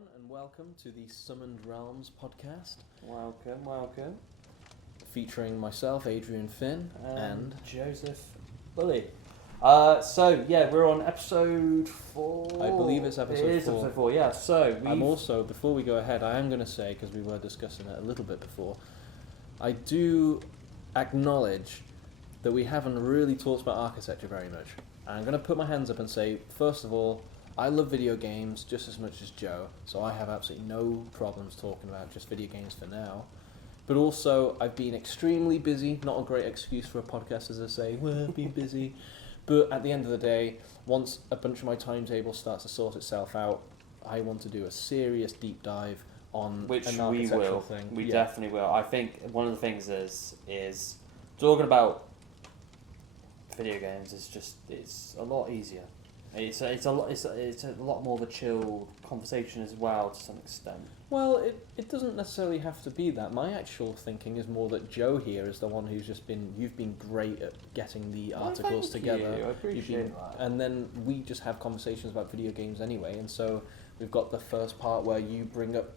and welcome to the Summoned Realms podcast. Welcome. Featuring myself, Adrian Finn, and Joseph Bully. We're on episode 4. I believe it's episode 4. It is episode 4, yeah. So, I'm also, before we go ahead, I am going to say, because we were discussing it a little bit before, I do acknowledge that we haven't really talked about architecture very much. I'm going to put my hands up and say, first of all, I love video games just as much as Joe, so I have absolutely no problems talking about just video games for now. But also, I've been extremely busy, not a great excuse for a podcast, as I say, well, I've been busy. But at the end of the day, once a bunch of my timetable starts to sort itself out, I want to do a serious deep dive on which an we architectural will. thing. We definitely will. I think one of the things is talking about video games it's a lot easier. It's a lot more of a chill conversation as well to some extent. Well, it doesn't necessarily have to be that. My actual thinking is more that Joe here is the one who's you've been great at getting the articles together. I appreciate that. And then we just have conversations about video games anyway, and so we've got the first part where you bring up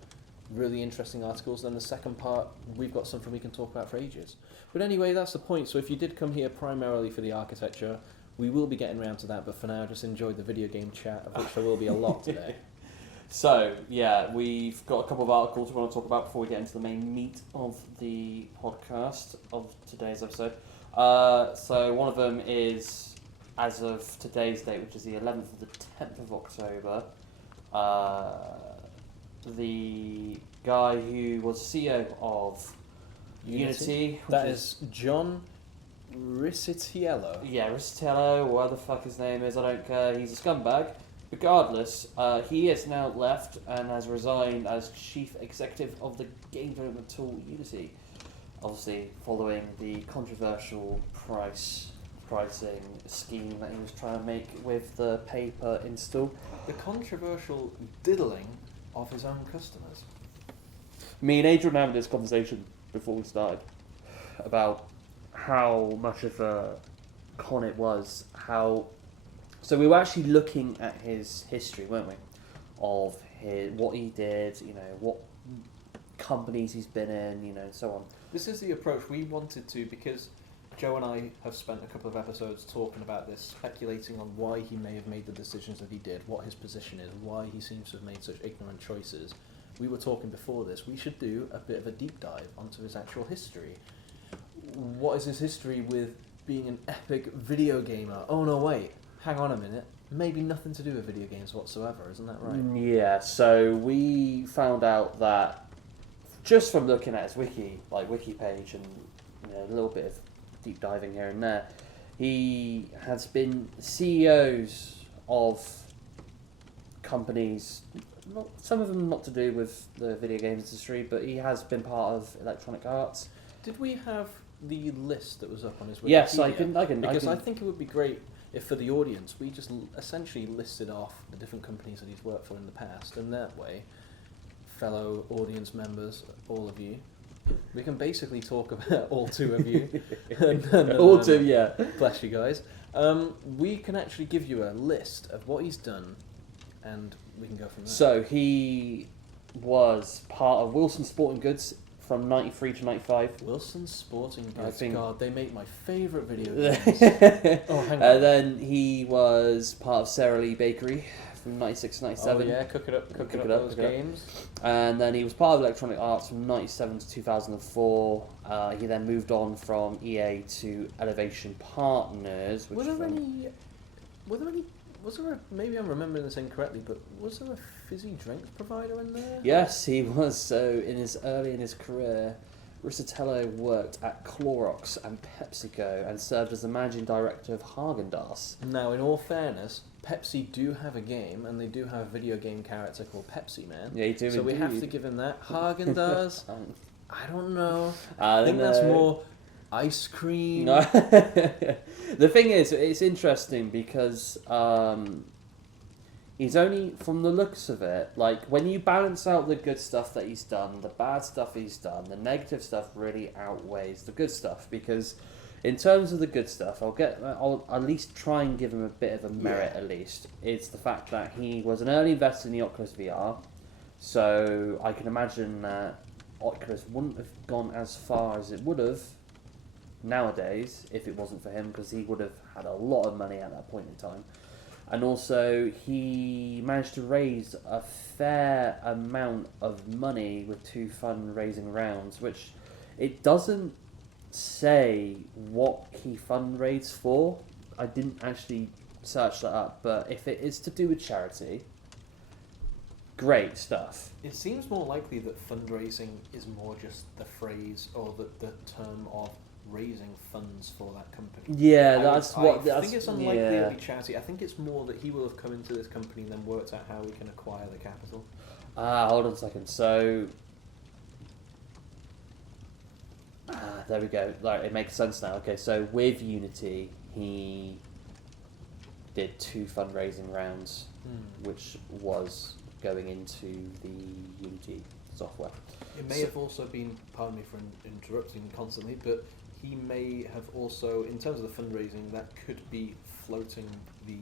really interesting articles, then the second part we've got something we can talk about for ages. But anyway, that's the point. So if you did come here primarily for the architecture, we will be getting around to that, but for now just enjoy the video game chat, of which there will be a lot today. So, yeah, we've got a couple of articles we want to talk about before we get into the main meat of the podcast of today's episode. So one of them is, as of today's date, which is the 11th of the 10th of October, the guy who was CEO of Unity. That is John Riccitiello. Yeah, Riccitiello, or whatever the fuck his name is, I don't care, he's a scumbag. Regardless, he has now left and has resigned as chief executive of the game development tool Unity. Obviously, following the controversial pricing scheme that he was trying to make with the paper install. The controversial diddling of his own customers. Me and Adrian having this conversation before we started about how much of a con it was, so we were actually looking at his history, weren't we? Of what he did, what companies he's been in, and so on. This is the approach we wanted to, because Joe and I have spent a couple of episodes talking about this, speculating on why he may have made the decisions that he did, what his position is, why he seems to have made such ignorant choices. We were talking before this, we should do a bit of a deep dive onto his actual history. What is his history with being an epic video gamer? Oh no, wait. Hang on a minute, maybe nothing to do with video games whatsoever, isn't that right? Yeah, so we found out that just from looking at his wiki page and a little bit of deep diving here and there, he has been CEOs of companies, some of them not to do with the video games industry, but he has been part of Electronic Arts. Did we have the list that was up on his Wikipedia? Yes, I can. Because I think it would be great if for the audience we just essentially listed off the different companies that he's worked for in the past, and that way, fellow audience members, all of you, we can basically talk about all two of you. All two, yeah. Bless you guys. We can actually give you a list of what he's done, and we can go from there. So he was part of Wilson Sporting Goods from 93 to 95. Wilson Sporting Goods. I think... God, they make my favourite video games. Oh, hang on. And then he was part of Sara Lee Bakery from 96 to 97. Oh yeah, cook it up those games. And then he was part of Electronic Arts from 97 to 2004. He then moved on from EA to Elevation Partners. Which maybe I'm remembering this incorrectly, but was there a fizzy drinks provider in there? Yes, he was. So early in his career, Riccitiello worked at Clorox and PepsiCo and served as the managing director of Häagen-Dazs. Now, in all fairness, Pepsi do have a game, and they do have a video game character called Pepsi Man. Yeah, you do. So indeed. we have to give him that. Häagen-Dazs, I don't know. I think that's more ice cream. No. The thing is, it's interesting because he's only, from the looks of it, like when you balance out the good stuff that he's done, the bad stuff he's done, the negative stuff really outweighs the good stuff. Because in terms of the good stuff, I'll at least try and give him a bit of a merit. At least it's the fact that he was an early investor in the Oculus VR. So I can imagine that Oculus wouldn't have gone as far as it would have nowadays if it wasn't for him, because he would have had a lot of money at that point in time. And also, he managed to raise a fair amount of money with 2 fundraising rounds, which it doesn't say what he fundraised for. I didn't actually search that up, but if it is to do with charity, great stuff. It seems more likely that fundraising is more just the phrase or the term of raising funds for that company. Yeah, I think it's unlikely it'll be charity. I think it's more that he will have come into this company and then worked out how he can acquire the capital. Hold on a second. So, there we go. Like, it makes sense now. Okay, so with Unity, he did 2 fundraising rounds, which was going into the Unity software. It may have also been, pardon me for interrupting constantly, but he may have also, in terms of the fundraising, that could be floating the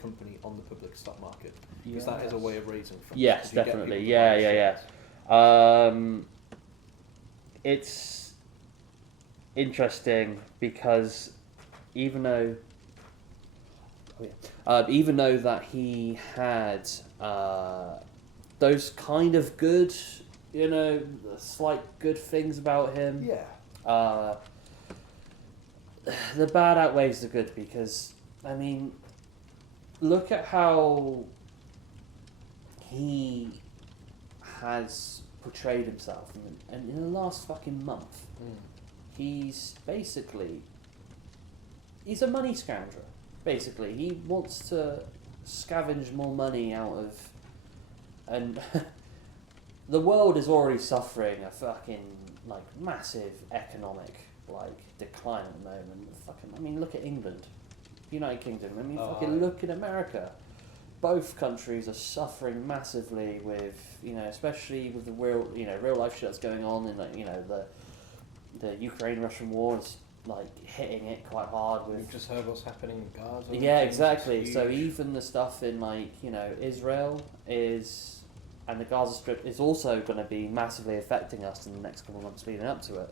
company on the public stock market. Because that is a way of raising funds. Yes, definitely. Yeah. It's interesting because even though that he had those kind of good, slight good things about him, the bad outweighs the good, because, I mean, look at how he has portrayed himself, and in the last fucking month, he's a money scoundrel. Basically, he wants to scavenge more money out of, and the world is already suffering a fucking massive economic decline at the moment. Look at England, United Kingdom. Look at America. Both countries are suffering massively with, especially with the real life shit that's going on, and the Ukraine-Russian war is hitting it quite hard. We've just heard what's happening in Gaza. Yeah, exactly. So even the stuff in Israel and the Gaza Strip is also going to be massively affecting us in the next couple of months leading up to it.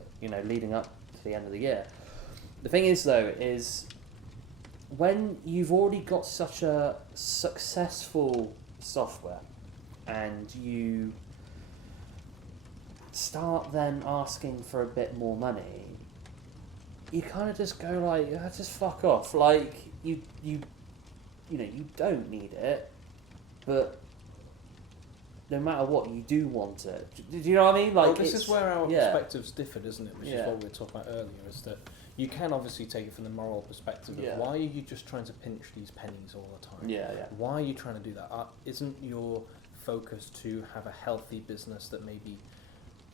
Leading up to the end of the year. The thing is, though, is when you've already got such a successful software and you start then asking for a bit more money, you kind of just go just fuck off. You don't need it, but no matter what, you do want it. Do you know what I mean? This is where our perspectives differed, isn't it? Which is what we were talking about earlier, is that you can obviously take it from the moral perspective of why are you just trying to pinch these pennies all the time? Yeah. Why are you trying to do that? Isn't your focus to have a healthy business that maybe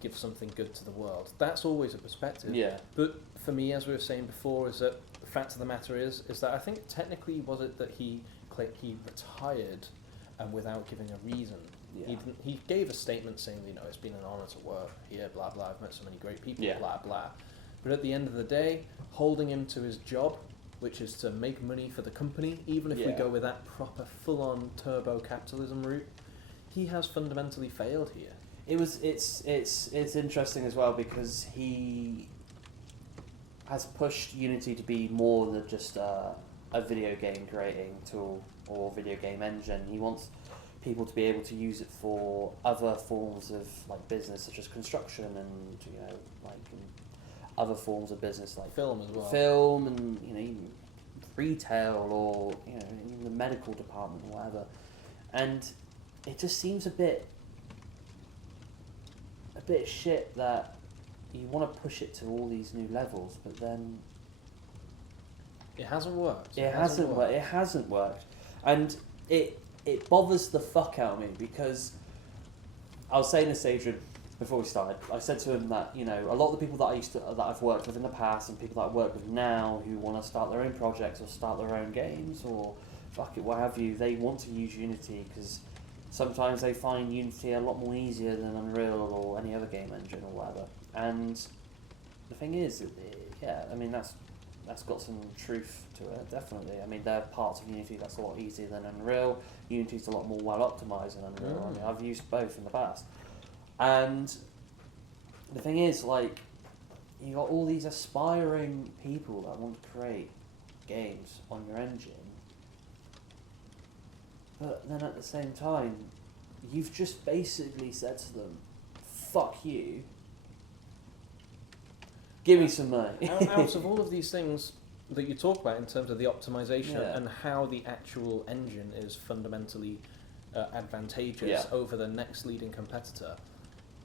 gives something good to the world? That's always a perspective. Yeah. But for me, as we were saying before, is that the fact of the matter is that I think technically was it that he retired and without giving a reason. Yeah. He gave a statement saying, it's been an honour to work here, blah, blah, I've met so many great people, blah, blah. But at the end of the day, holding him to his job, which is to make money for the company, even if we go with that proper full-on turbo capitalism route, he has fundamentally failed here. It's interesting as well, because he has pushed Unity to be more than just a video game creating tool or video game engine. He wants people to be able to use it for other forms of business, such as construction and other forms of business like film as well. Film and even retail or even the medical department or whatever. And it just seems a bit shit that you want to push it to all these new levels, but then it hasn't worked. It hasn't worked, and it bothers the fuck out of me, because I was saying this to Adrian before we started. I said to him that a lot of the people that I've worked with in the past and people that I work with now who want to start their own projects or start their own games or what have you, they want to use Unity because sometimes they find Unity a lot more easier than Unreal or any other game engine or whatever. And the thing is, that's got some truth to it, definitely. I mean, there are parts of Unity that's a lot easier than Unreal. Unity's a lot more well optimized than Unreal. I mean, I've used both in the past. And the thing is, like, you got all these aspiring people that want to create games on your engine, but then at the same time, you've just basically said to them, fuck you, give me some money. Out of all of these things that you talk about in terms of the optimization Yeah. and how the actual engine is fundamentally advantageous over the next leading competitor,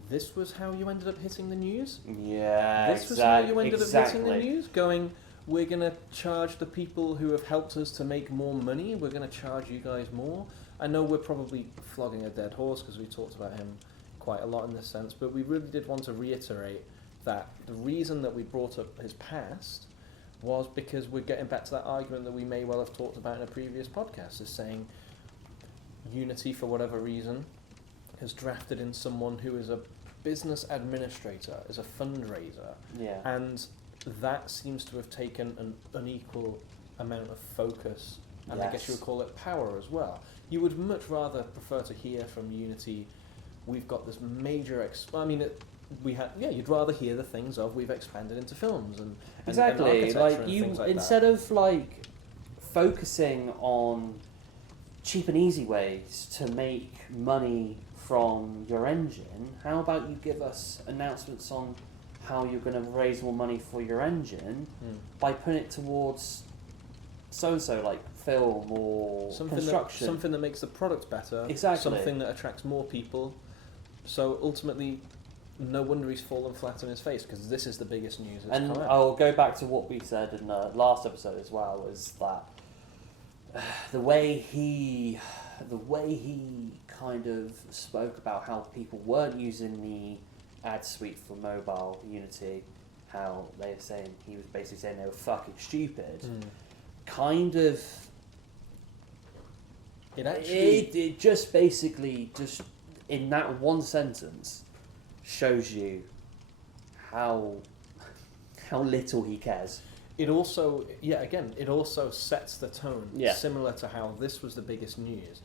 this was how you ended up hitting the news? Yeah, This was how you ended up hitting the news? Going, we're going to charge the people who have helped us to make more money, we're going to charge you guys more. I know we're probably flogging a dead horse because we talked about him quite a lot in this sense, but we really did want to reiterate that the reason that we brought up his past was because we're getting back to that argument that we may well have talked about in a previous podcast, is saying Unity, for whatever reason, has drafted in someone who is a business administrator, is a fundraiser, Yeah. and that seems to have taken an unequal amount of focus, and I guess you would call it power as well. You would much rather prefer to hear from Unity, we've got this major you'd rather hear the things of we've expanded into films and Exactly. architecture Like and you, things like instead that. of like focusing on cheap and easy ways to make money from your engine, how about you give us announcements on how you're going to raise more money for your engine by putting it towards so-and-so, like film or construction. Something that makes the product better. Exactly. Something that attracts more people. So ultimately, no wonder he's fallen flat on his face, because this is the biggest news that's And come out. I'll go back to what we said in the last episode as well, was that the way he kind of spoke about how people weren't using the ad suite for mobile Unity, how they were saying, he was basically saying they were fucking stupid, kind of it just basically just in that one sentence shows you how little he cares. It also, it also sets the tone, Yeah. similar to how this was the biggest news,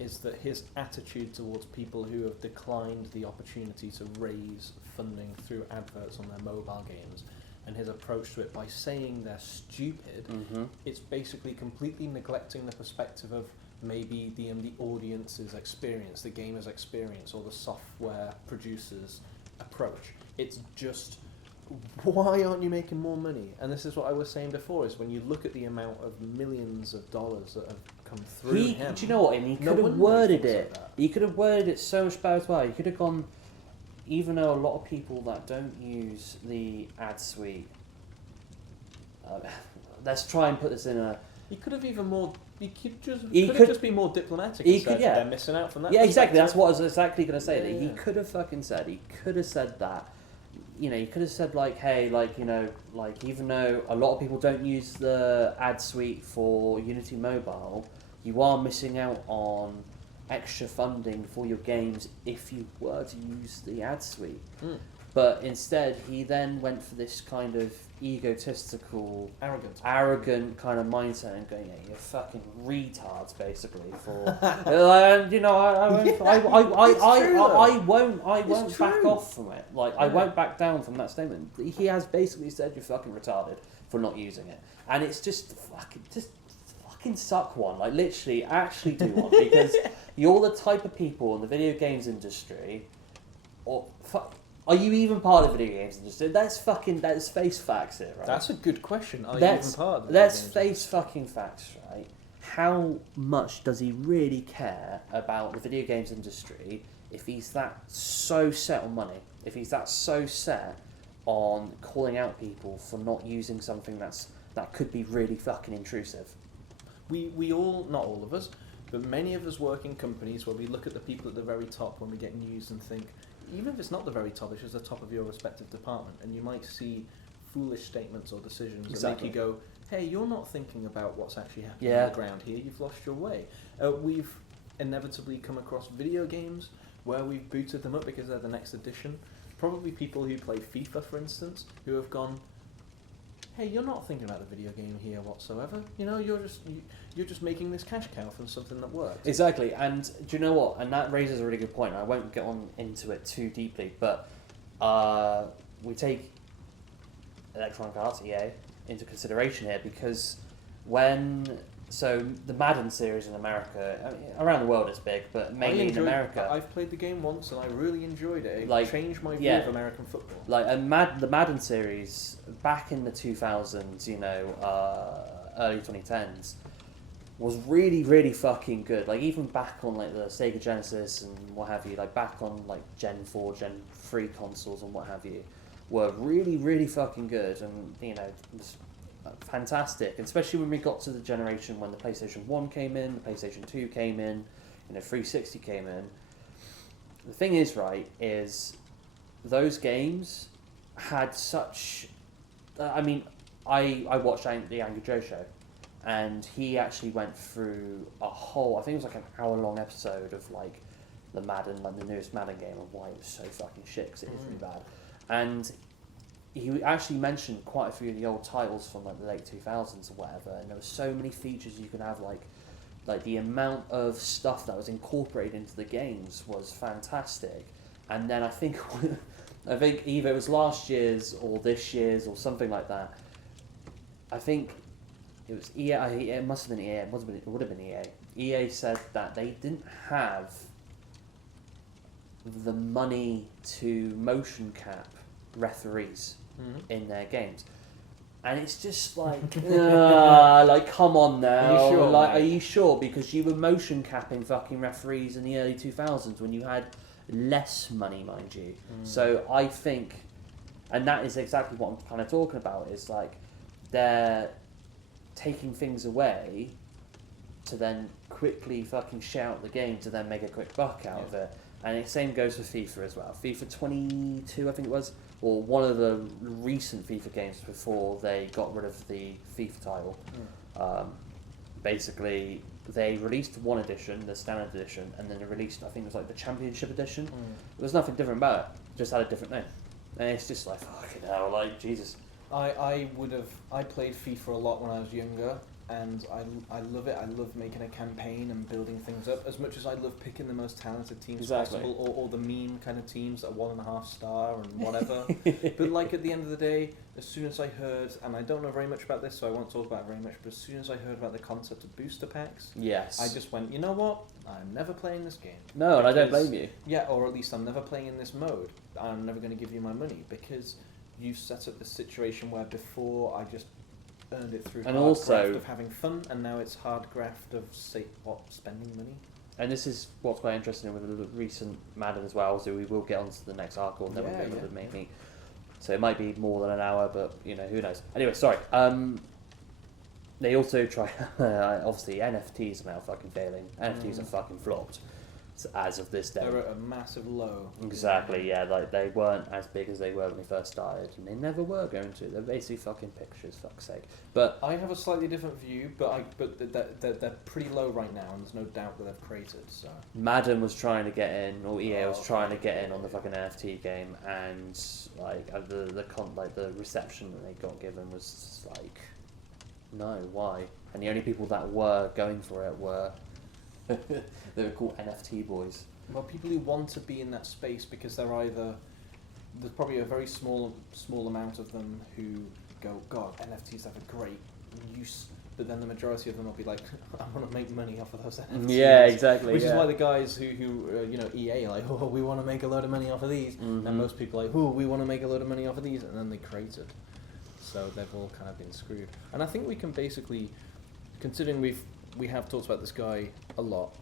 is that his attitude towards people who have declined the opportunity to raise funding through adverts on their mobile games, and his approach to it by saying they're stupid, it's basically completely neglecting the perspective of maybe the audience's experience, the gamer's experience, or the software producer's approach. It's just, why aren't you making more money? And this is what I was saying before, is when you look at the amount of millions of dollars that have come through him. Do you know what? And he no could have wonder he worded thinks it. like that. He could have worded it so much better as well. He could have gone, even though a lot of people that don't use the ad suite, let's try and put this in a. He could have even more. He could just. He could could- just be more diplomatic. he and could, said, yeah. They're missing out from that. Yeah, exactly. That's perspective." what I was exactly going to say. That he Yeah. could have fucking said. He could have said that. You know, he could have said like, hey, like, you know, like, even though a lot of people don't use the ad suite for Unity Mobile, you are missing out on extra funding for your games if you were to use the ad suite. Mm. But instead, he then went for this kind of egotistical, arrogant kind of mindset and going, yeah, you're fucking retards, basically. For and you know, I won't back off from it. Like, I won't back down from that statement. He has basically said you're fucking retarded for not using it, and it's just fucking suck one. Like, literally, actually do one, because you're the type of people in the video games industry, or. Are you even part of the video games industry? Let's face facts here, right? That's a good question. Are you Let's- even part of the Let's games face fucking facts, right? How much does he really care about the video games industry if he's that so set on money? If he's that so set on calling out people for not using something that could be really fucking intrusive? We all, not all of us, but many of us work in companies where we look at the people at the very top when we get news and think, even if it's not the very top, it's just the top of your respective department, and you might see foolish statements or decisions that make you go, hey, you're not thinking about what's actually happening on the ground here, you've lost your way. We've inevitably come across video games where we've booted them up because they're the next edition. Probably people who play FIFA, for instance, who have gone, hey, you're not thinking about the video game here whatsoever. You know, you're just making this cash cow from something that works. Exactly, and do you know what? And that raises a really good point. I won't get on into it too deeply, but we take Electronic Arts (EA) into consideration here because so the Madden series in America, I mean, around the world it's big, but mainly in America. I've played the game once and I really enjoyed it. It Like, changed my view yeah. of American football. Like the Madden series back in the 2000s, you know, early 2010s, was really, really fucking good. Like even back on like the Sega Genesis and what have you, like back on like Gen 4, Gen 3 consoles and what have you, were really, really fucking good, and you know, it was fantastic. Especially when we got to the generation when the PlayStation 1 came in, the PlayStation 2 came in, you know, 360 came in. The thing is, right, is those games had such. I mean, I watched the Angry Joe show, and he actually went through a whole. I think it was like an hour-long episode of like the Madden, like the newest Madden game, and why it was so fucking shit because it is really bad. And he actually mentioned quite a few of the old titles from like the late 2000s or whatever, and there were so many features you could have, like the amount of stuff that was incorporated into the games was fantastic. And then I think either it was last year's or this year's or something like that. I think it was EA. It must have been EA. It would have been EA. EA said that they didn't have the money to motion cap referees in their games, and it's just like, like come on now, Are you sure, like mate? are you sure? Because you were motion capping fucking referees in the early 2000s when you had less money, mind you. So I think, and that is exactly what I'm kind of talking about. Is like they're taking things away to then quickly fucking shout the game to then make a quick buck out of it. And the same goes for FIFA as well. FIFA 22, I think it was, or one of the recent FIFA games before they got rid of the FIFA title. Basically, they released one edition, the standard edition, and then they released, I think it was like the Championship edition. There was nothing different about it, just had a different name. And it's just like, fucking hell, like, Jesus. I played FIFA a lot when I was younger, and I love it. I love making a campaign and building things up as much as I love picking the most talented teams possible, or the meme kind of teams that are 1.5 star and whatever. But like at the end of the day, as soon as I heard, and I don't know very much about this, so I won't talk about it very much, but as soon as I heard about the concept of booster packs, Yes. I just went, you know what? I'm never playing this game. No, and I don't Because- blame you. Yeah, or at least I'm never playing in this mode. I'm never going to give you my money because you've set up the situation where before I just earned it through And hard also- graft of having fun, and now it's hard graft of spending money. And this is what's quite interesting with the recent Madden as well, so we will get onto the next article and then we'll get into the main meat. So it might be more than an hour, but you know, who knows. Anyway, sorry. They also try, obviously NFTs are now fucking failing. NFTs are fucking flopped as of this day. They're at a massive low. Exactly, yeah, like they weren't as big as they were when they first started, and they never were going to. They're basically fucking pictures, fuck's sake. But I have a slightly different view, but they're pretty low right now, and there's no doubt that they've created. So Madden was trying to get in, or EA was trying to get in on the fucking NFT game, and like the reception that they got given was just like, no, why? And the only people that were going for it were they were called NFT boys. well, people who want to be in that space because they're either there's probably a very small amount of them who go, God, NFTs have a great use, but then the majority of them will be like, I want to make money off of those NFTs. Yeah, exactly. Which yeah. is why the guys who EA are like, oh, we want to make a load of money off of these, and most people are like, oh, we want to make a load of money off of these, and then they create it. So they've all kind of been screwed. And I think we can basically, considering we have talked about this guy a lot.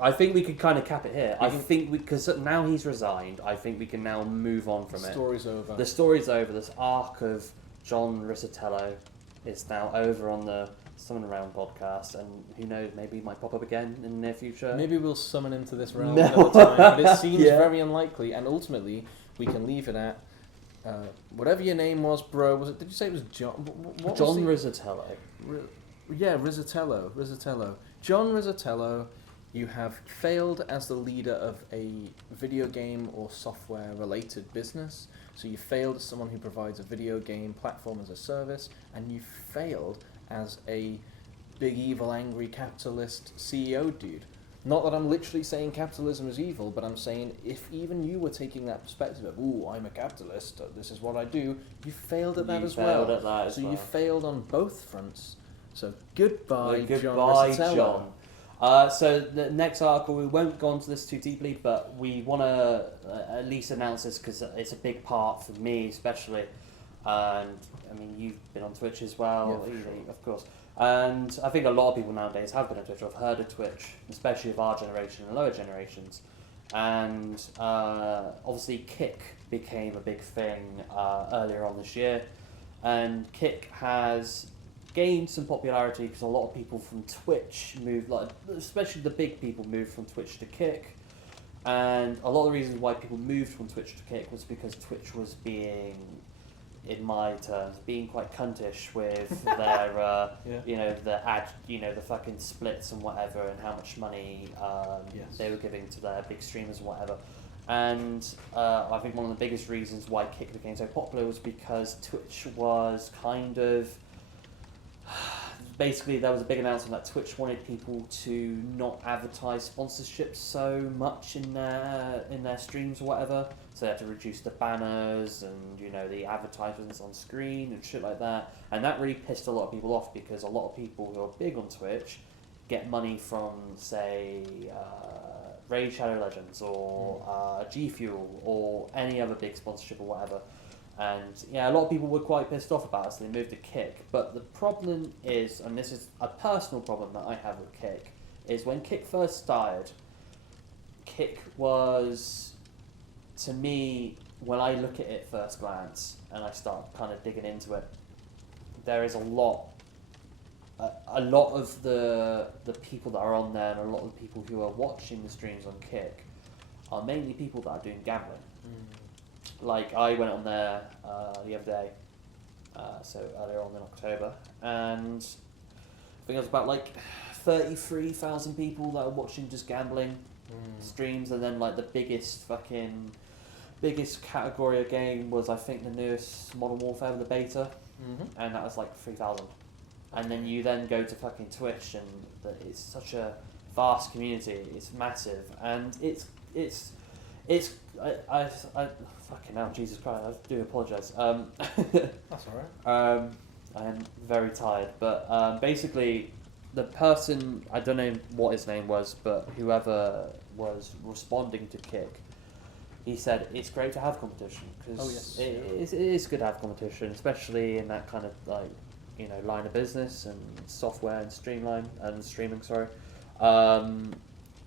I think we could kind of cap it here. I think because now he's resigned, I think we can now move on from it. Story's over. The story's over. This arc of John Riccitello is now over on the Summon Around podcast, and who knows, maybe he might pop up again in the near future. Maybe we'll summon him to this realm No. another time, but it seems Yeah. very unlikely, and ultimately we can leave it at whatever your name was, bro. Was it? Did you say it was John? What was John the- Riccitello. Yeah, Rizzatello. John Rizzatello. You have failed as the leader of a video game or software related business. So you failed as someone who provides a video game platform as a service, and you failed as a big evil angry capitalist CEO dude. Not that I'm literally saying capitalism is evil, but I'm saying if even you were taking that perspective of, ooh, I'm a capitalist, this is what I do, you failed at that as well. At that so as well. you failed on both fronts. So goodbye, Well, John goodbye, Rosatello. John. So the next article, we won't go into this too deeply, but we want to at least announce this because it's a big part for me, especially. And I mean, you've been on Twitch as well, Yeah, for sure. of course. And I think a lot of people nowadays have been on Twitch or have heard of Twitch, especially of our generation and lower generations. And obviously, Kick became a big thing earlier on this year, and Kick has gained some popularity because a lot of people from Twitch moved, like especially the big people moved from Twitch to Kick, and a lot of the reasons why people moved from Twitch to Kick was because Twitch was being, in my terms, being quite cuntish with their, you know, the ad, you know, the fucking splits and whatever, and how much money Yes. they were giving to their big streamers and whatever. And I think one of the biggest reasons why Kick became so popular was because Twitch was kind of basically, there was a big announcement that Twitch wanted people to not advertise sponsorships so much in their streams or whatever. So they had to reduce the banners and, you know, the advertisements on screen and shit like that. And that really pissed a lot of people off because a lot of people who are big on Twitch get money from, say, Raid Shadow Legends or G Fuel or any other big sponsorship or whatever. And yeah, a lot of people were quite pissed off about it, so they moved to Kick. But the problem is, and this is a personal problem that I have with Kick, is when Kick first started, Kick was, to me, when I look at it first glance and I start kind of digging into it, there is a lot of the people that are on there and a lot of the people who are watching the streams on Kick are mainly people that are doing gambling. Like, I went on there the other day, so earlier on in October, and I think it was about like 33,000 people that are watching just gambling streams, and then like the biggest category of game was, I think, the newest Modern Warfare, the beta, and that was like 3,000. And then you then go to fucking Twitch, and it's such a vast community, it's massive, and it's I fucking hell, Jesus Christ, I do apologise. That's alright. I am very tired, but basically, the person, I don't know what his name was, but whoever was responding to Kick, he said it's great to have competition because it is good to have competition, especially in that kind of like, you know, line of business and software and streaming. Sorry.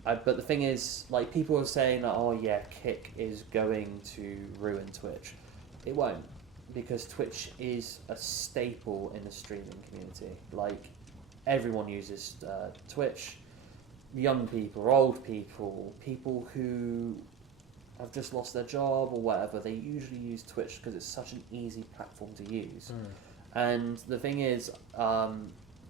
But the thing is, like, people are saying that, oh yeah, Kick is going to ruin Twitch. It won't, because Twitch is a staple in the streaming community. Like, everyone uses Twitch. Young people, old people, people who have just lost their job or whatever, they usually use Twitch because it's such an easy platform to use. And the thing is,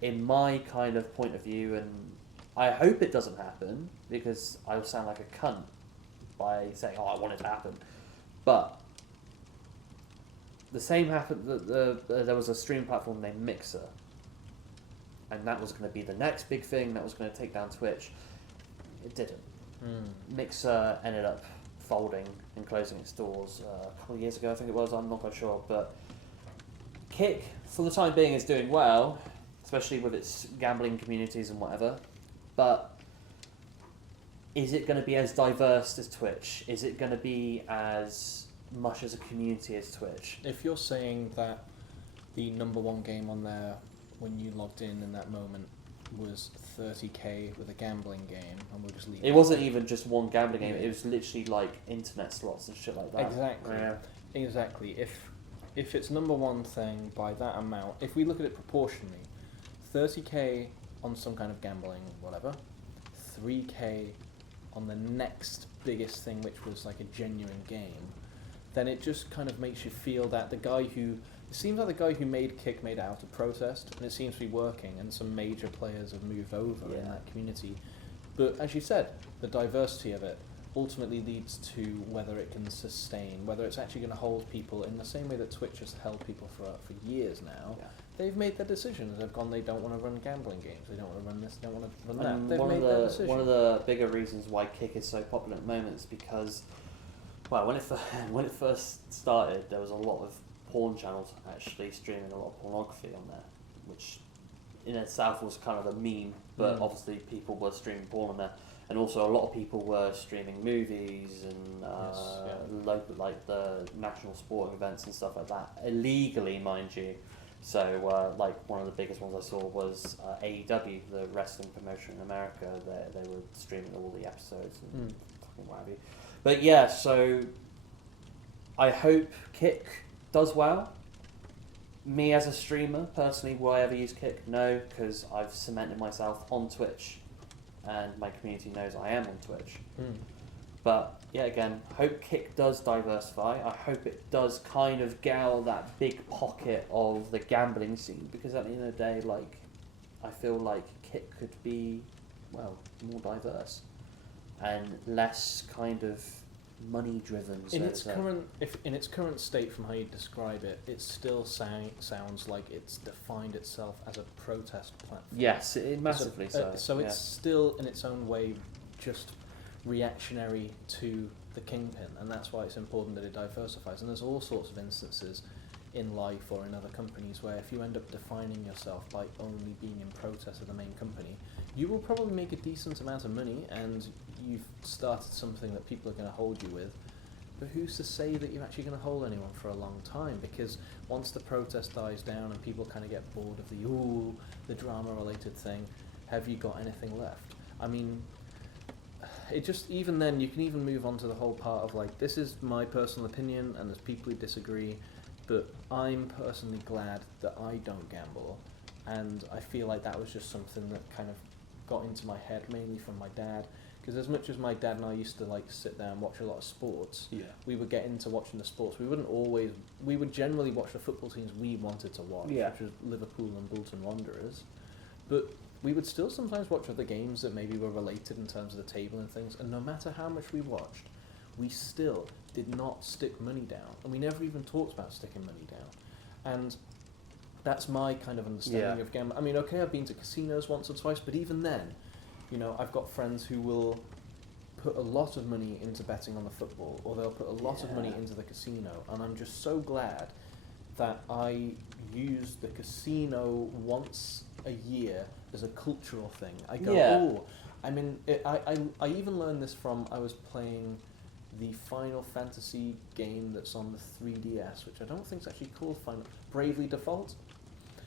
in my kind of point of view, and I hope it doesn't happen because I will sound like a cunt by saying, "Oh, I want it to happen," but the same happened. There was a stream platform named Mixer, and that was going to be the next big thing that was going to take down Twitch. It didn't. Mixer ended up folding and closing its doors a couple of years ago, I think it was. I'm not quite sure, but Kick, for the time being, is doing well, especially with its gambling communities and whatever. But is it going to be as diverse as Twitch? Is it going to be as much as a community as Twitch? If you're saying that the number one game on there when you logged in that moment was 30k with a gambling game, and we'll just leave It wasn't even just one gambling game. It was literally like internet slots and shit like that. Exactly. Yeah. Exactly. If it's number one thing by that amount, if we look at it proportionally, 30k on some kind of gambling, whatever, 3k on the next biggest thing, which was like a genuine game, then it just kind of makes you feel that it seems like the guy who made Kick made it out of protest, and it seems to be working, and some major players have moved over in that community. But as you said, the diversity of it ultimately leads to whether it can sustain, whether it's actually going to hold people in the same way that Twitch has held people for years now. Yeah. They've made their decisions. They've gone, they don't want to run gambling games. They don't want to run this, they don't want to run that. And They've made their decision. one of the bigger reasons why Kick is so popular at the moment is because, well, when it first started, there was a lot of porn channels actually streaming a lot of pornography on there, which in itself was kind of a meme, but obviously people were streaming porn on there. And also a lot of people were streaming movies and local, like the national sporting events and stuff like that, illegally, mind you. So, like one of the biggest ones I saw was AEW, the wrestling promotion in America. They were streaming all the episodes and fucking what have you. But yeah, so I hope Kick does well. Me as a streamer, personally, will I ever use Kick? No, because I've cemented myself on Twitch. And my community knows I am on Twitch. But yeah, again, hope Kick does diversify. I hope it does kind of get out of that big pocket of the gambling scene, because at the end of the day, like, I feel like Kick could be, well, more diverse and less kind of money driven. In its current state, from how you describe it, it still sounds like it's defined itself as a protest platform. Yes, it massively so. So it's still, in its own way, just reactionary to the Kingpin, and that's why it's important that it diversifies. And there's all sorts of instances in life or in other companies where if you end up defining yourself by only being in protest of the main company, you will probably make a decent amount of money and you've started something that people are going to hold you with. But who's to say that you're actually going to hold anyone for a long time? Because once the protest dies down and people kind of get bored of the drama-related thing, have you got anything left? I mean, it just, even then, you can even move on to the whole part of like, this is my personal opinion and there's people who disagree, but I'm personally glad that I don't gamble. And I feel like that was just something that kind of got into my head, mainly from my dad. Because as much as my dad and I used to like sit there and watch a lot of sports, we would get into watching the sports. We would generally watch the football teams we wanted to watch, which was Liverpool and Bolton Wanderers. But we would still sometimes watch other games that maybe were related in terms of the table and things. And no matter how much we watched, we still did not stick money down. And we never even talked about sticking money down. And that's my kind of understanding of gambling. I mean, okay, I've been to casinos once or twice, but even then, you know, I've got friends who will put a lot of money into betting on the football, or they'll put a lot of money into the casino, and I'm just so glad that I use the casino once a year as a cultural thing. I go, I mean, I even learned this from, I was playing the Final Fantasy game that's on the 3DS, which I don't think is actually called Bravely Default.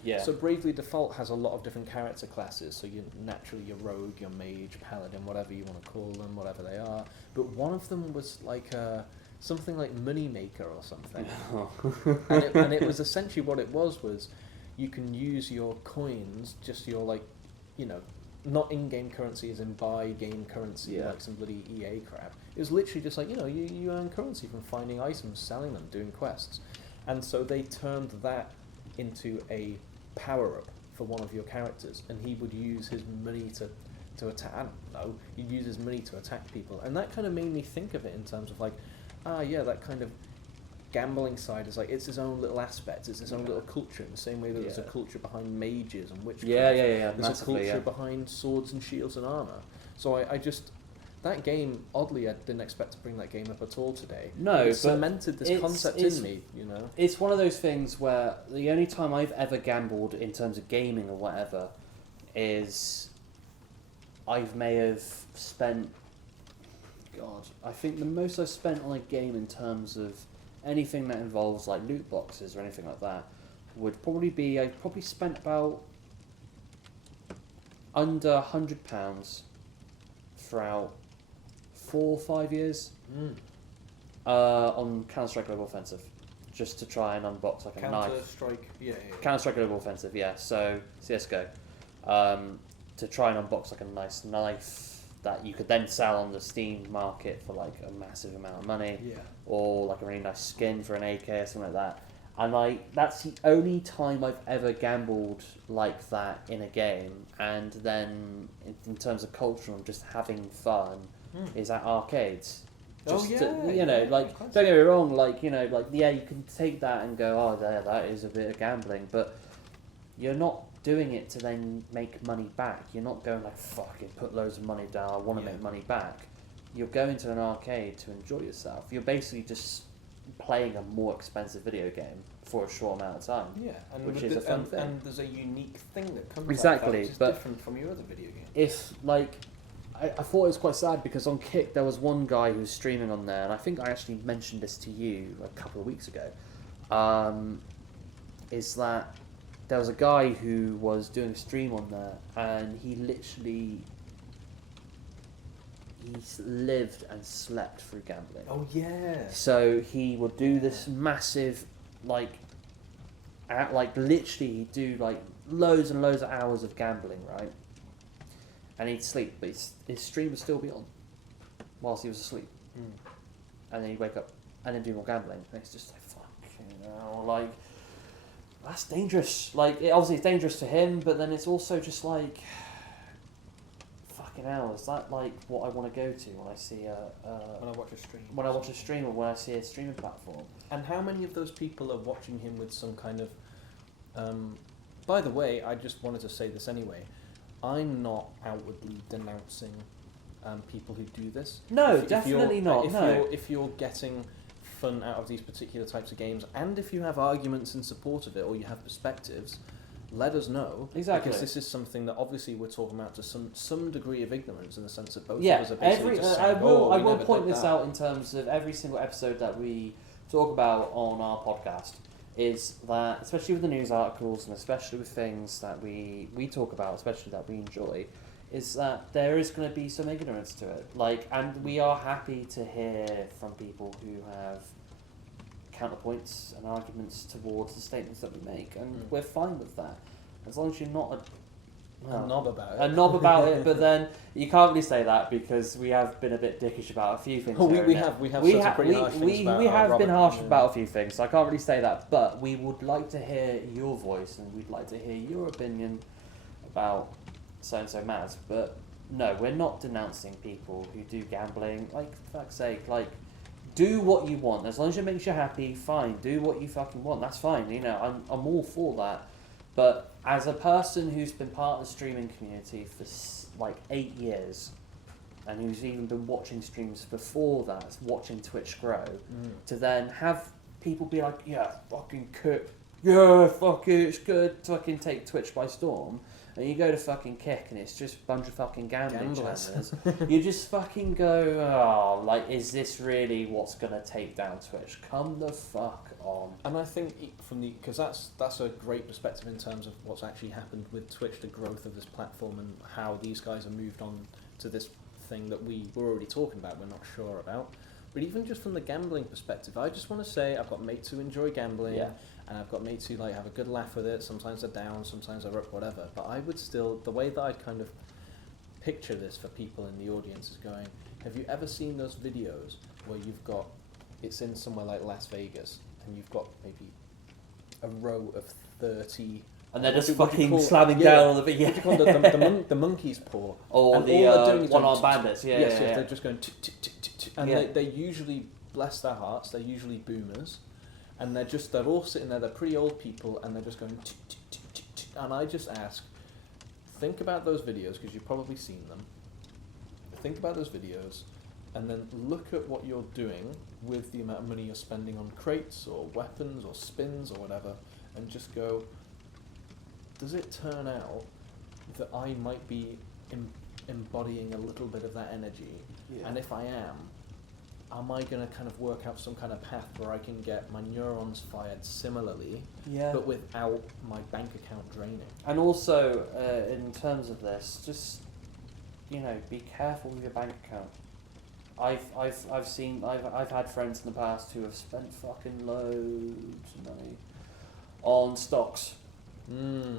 Yeah. So Bravely Default has a lot of different character classes. So you naturally your rogue, your mage, paladin, whatever you want to call them, whatever they are. But one of them was like something like Moneymaker or something. and it was essentially what it was you can use your coins, just your like, you know, not in-game currency as in buy game currency like some bloody EA crap. It was literally just like, you know, you earn currency from finding items, selling them, doing quests. And so they turned that into a power-up for one of your characters, and he would use his money to attack. I don't know, he'd use his money to attack people, and that kind of made me think of it in terms of like, that kind of gambling side is like, it's his own little aspect, it's his own little culture, in the same way that there's a culture behind mages and witchcraft. There's massively, a culture behind swords and shields and armor. So I just, that game, oddly, I didn't expect to bring that game up at all today. No, it cemented this concept in me, you know. It's one of those things where the only time I've ever gambled in terms of gaming or whatever is I may have spent, I think the most I've spent on a game in terms of anything that involves like loot boxes or anything like that would probably be, I probably spent about under £100 throughout 4 or 5 years on Counter-Strike Global Offensive, just to try and unbox like a knife. Counter-Strike, Counter-Strike Global Offensive, so CSGO. To try and unbox like a nice knife that you could then sell on the Steam market for like a massive amount of money, or like a really nice skin for an AK or something like that. And that's the only time I've ever gambled like that in a game. And then in terms of culture and just having fun is at arcades. Just don't get me wrong, you can take that and go, oh, that is a bit of gambling, but you're not doing it to then make money back. You're not going like, fuck it, put loads of money down, I want to make money back. You're going to an arcade to enjoy yourself. You're basically just playing a more expensive video game for a short amount of time. Yeah, and which is a fun thing. And there's a unique thing that comes Exactly, out of that, which is but different from your other video game. If, I thought it was quite sad because on Kick there was one guy who was streaming on there, and I think I actually mentioned this to you a couple of weeks ago, is that there was a guy who was doing a stream on there, and he lived and slept through gambling. Oh yeah. So he would do this massive, literally he'd do loads and loads of hours of gambling, right? And he'd sleep, but his stream would still be on whilst he was asleep. And then he'd wake up and then do more gambling. And it's just that's dangerous. Obviously it's dangerous to him, but then it's also just fucking hell, is that what I want to go to when I see when I watch a stream? When I watch a stream or when I see a streaming platform. And how many of those people are watching him with some kind of... by the way, I just wanted to say this anyway. I'm not outwardly denouncing people who do this. No, definitely not. If you're getting fun out of these particular types of games, and if you have arguments in support of it, or you have perspectives, let us know. Exactly. Because this is something that obviously we're talking about to some degree of ignorance, in the sense that both of Yeah, us are basically just saying, I will never point did this that. out in terms of every single episode that we talk about on our podcast, is that, especially with the news articles and especially with things that we talk about, especially that we enjoy, is that there is going to be some ignorance to it. And we are happy to hear from people who have counterpoints and arguments towards the statements that we make, and we're fine with that. As long as you're not a knob about it. A knob about it, but then you can't really say that because we have been a bit dickish about a few things. We have said some pretty harsh things about we have been Robert, harsh about a few things, so I can't really say that. But we would like to hear your voice, and we'd like to hear your opinion about so and so matters. But no, we're not denouncing people who do gambling. For fuck's sake, do what you want as long as it makes you happy. Fine, do what you fucking want. That's fine. I'm all for that. But as a person who's been part of the streaming community for 8 years, and who's even been watching streams before that, watching Twitch grow, to then have people be like, yeah, fucking Kick, yeah, fuck it, it's good, fucking take Twitch by storm, and you go to fucking Kick and it's just a bunch of fucking gambling channels, you just fucking go, oh, is this really what's going to take down Twitch? Come the fuck on. And I think because that's a great perspective in terms of what's actually happened with Twitch, the growth of this platform, and how these guys have moved on to this thing that we were already talking about, we're not sure about. But even just from the gambling perspective, I just want to say I've got mates who enjoy gambling, and I've got mates who have a good laugh with it. Sometimes they're down, sometimes they're up, whatever. But I would still, the way that I'd kind of picture this for people in the audience is going, have you ever seen those videos where it's in somewhere like Las Vegas, and you've got maybe a row of 30... And they're just fucking slamming down on the video. What do you call the monkey's paw? Or and the one-armed bandits, Yes, they're just going... And they usually, bless their hearts, they're usually boomers. And they're all sitting there, they're pretty old people, and they're just going... And I just ask, think about those videos, because you've probably seen them. Think about those videos, and then look at what you're doing with the amount of money you're spending on crates, or weapons, or spins, or whatever, and just go... Does it turn out that I might be embodying a little bit of that energy? Yeah. And if I am I going to kind of work out some kind of path where I can get my neurons fired similarly, but without my bank account draining? And also, in terms of this, just, be careful with your bank account. I've had friends in the past who have spent fucking loads of money on stocks.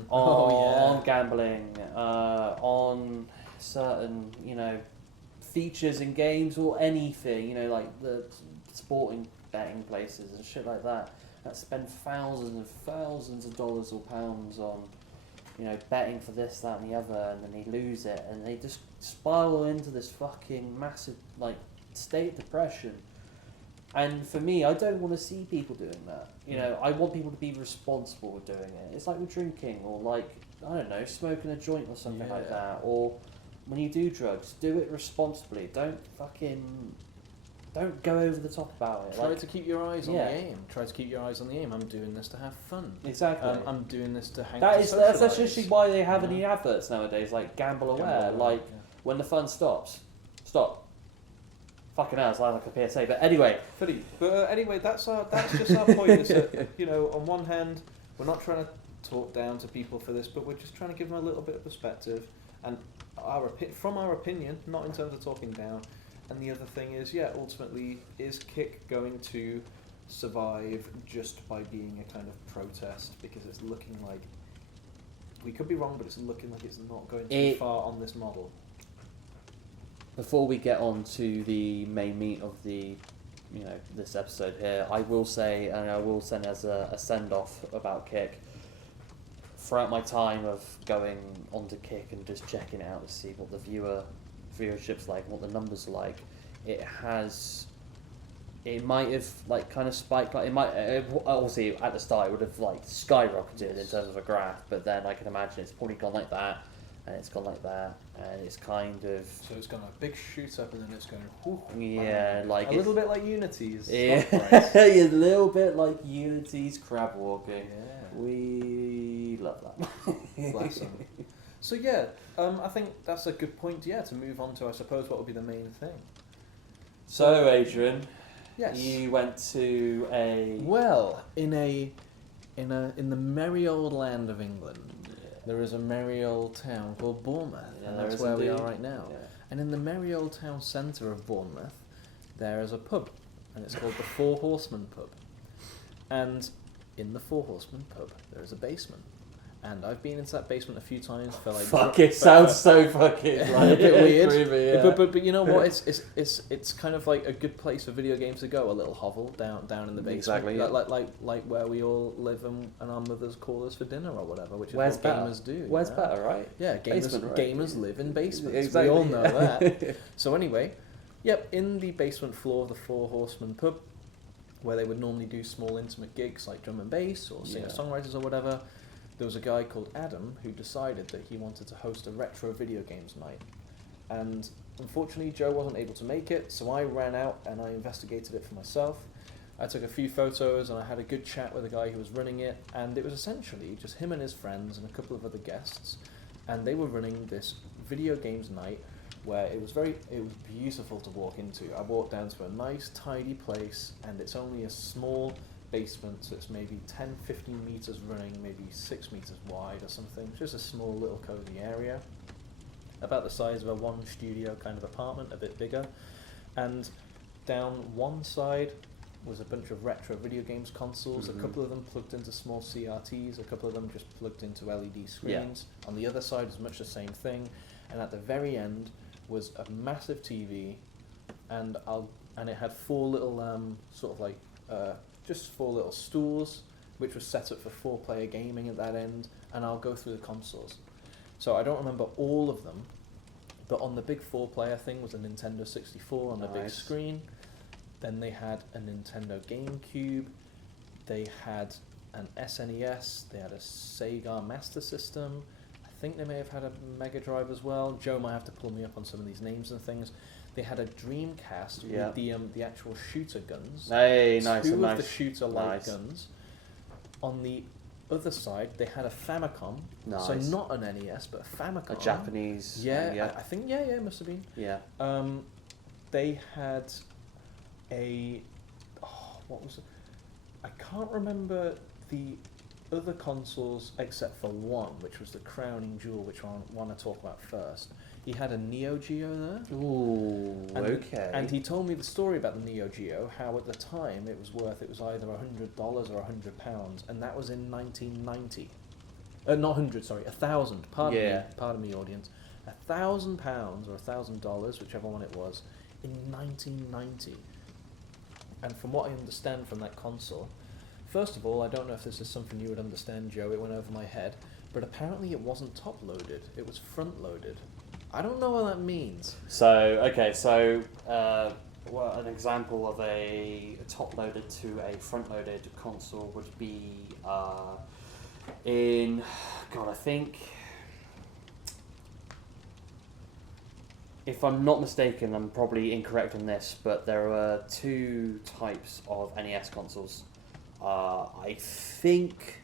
On gambling, on certain, features in games or anything, like the sporting betting places and shit like that. that spend thousands of dollars or pounds on, you know, betting for this, that, and the other, and then they lose it, and they just spiral into this fucking massive like state of depression. And for me, I don't want to see people doing that. You know, I want people to be responsible with doing it. It's like with drinking, or like, I don't know, smoking a joint or something like that. Or when you do drugs, do it responsibly. Don't go over the top about it. Try to keep your eyes on the aim. Try to keep your eyes on the aim. I'm doing this to have fun. Exactly. I'm doing this to hang. That's essentially why they have any adverts nowadays, like Gamble Aware. Like, when the fun stops, stop. Fucking hell, it's like a PSA. But anyway. But anyway, that's just our point. Is that, you know, on one hand, we're not trying to talk down to people for this, but we're just trying to give them a little bit of perspective and from our opinion, not in terms of talking down. And the other thing is, ultimately, is Kick going to survive just by being a kind of protest? Because it's looking like, we could be wrong, but it's looking like it's not going too far on this model. Before we get on to the main meat of the, you know, this episode here, I will say, and I will send as a send-off about Kick, throughout my time of going onto Kick and just checking it out to see what the viewership's like, what the numbers are like, it might have like kind of spiked, like obviously at the start it would have like skyrocketed in terms of a graph, but then I can imagine it's probably gone like that, and it's gone like that, and it's kind of... So it's gone a big shoot up and then it's going... Whoo, yeah, like... A little bit like Unity's. Yeah, a little bit like Unity's crab walking. Yeah. We love that. Bless them. So yeah, I think that's a good point, to move on to, I suppose, what would be the main thing. So, Adrian, yes, you went to a... Well, in the merry old land of England, there is a merry old town called Bournemouth, and that's where we are right now. Yeah. And in the merry old town centre of Bournemouth, there is a pub, and it's called the Four Horsemen Pub. And in the Four Horsemen Pub, there is a basement. And I've been into that basement a few times for like... Fuck, it sounds so fucking like a bit weird. Creepy, yeah. But you know what? It's kind of like a good place for video games to go. A little hovel down in the basement, exactly. Yeah. Like where we all live and our mothers call us for dinner or whatever, which is Where's what better? Gamers do. Where's better, right? Yeah, gamers live in basements. Exactly. We all know that. So anyway, in the basement floor of the Four Horsemen Pub, where they would normally do small intimate gigs like drum and bass or singer-songwriters or whatever, there was a guy called Adam who decided that he wanted to host a retro video games night. And unfortunately, Joe wasn't able to make it, so I ran out and I investigated it for myself. I took a few photos and I had a good chat with the guy who was running it, and it was essentially just him and his friends and a couple of other guests, and they were running this video games night where it was beautiful to walk into. I walked down to a nice, tidy place, and it's only a small basement, so it's maybe 10-15 meters running, maybe 6 meters wide or something. Just a small little cozy area, about the size of a one studio kind of apartment, a bit bigger. And down one side was a bunch of retro video games consoles, a couple of them plugged into small CRTs, a couple of them just plugged into LED screens. Yeah. On the other side was much the same thing, and at the very end was a massive TV, and it had four little just four little stools, which was set up for 4-player gaming at that end, and I'll go through the consoles. So I don't remember all of them, but on the big 4-player thing was a Nintendo 64 on the big screen. Then they had a Nintendo GameCube, they had an SNES, they had a Sega Master System, I think they may have had a Mega Drive as well. Joe might have to pull me up on some of these names and things. They had a Dreamcast with the actual shooter guns. Hey, nice. Two of the shooter light guns. On the other side, they had a Famicom. Nice. So not an NES, but a Famicom. A Japanese. I think it must have been. Yeah. They had what was it? I can't remember the other consoles except for one, which was the crowning jewel, which I want to talk about first. He had a Neo Geo there. Ooh, okay. And he told me the story about the Neo Geo, how at the time it was either $100 or £100, and that was in 1990. Not 100, sorry, 1,000. Pardon me, audience. £1,000 or $1,000, whichever one it was, in 1990. And from what I understand from that console, First of all, I don't know if this is something you would understand, Joe. It went over my head, but apparently it wasn't top-loaded. It was front-loaded. I don't know what that means. Well, an example of a top-loaded to a front-loaded console would be I think, if I'm not mistaken, I'm probably incorrect on this, but there were two types of NES consoles. I think,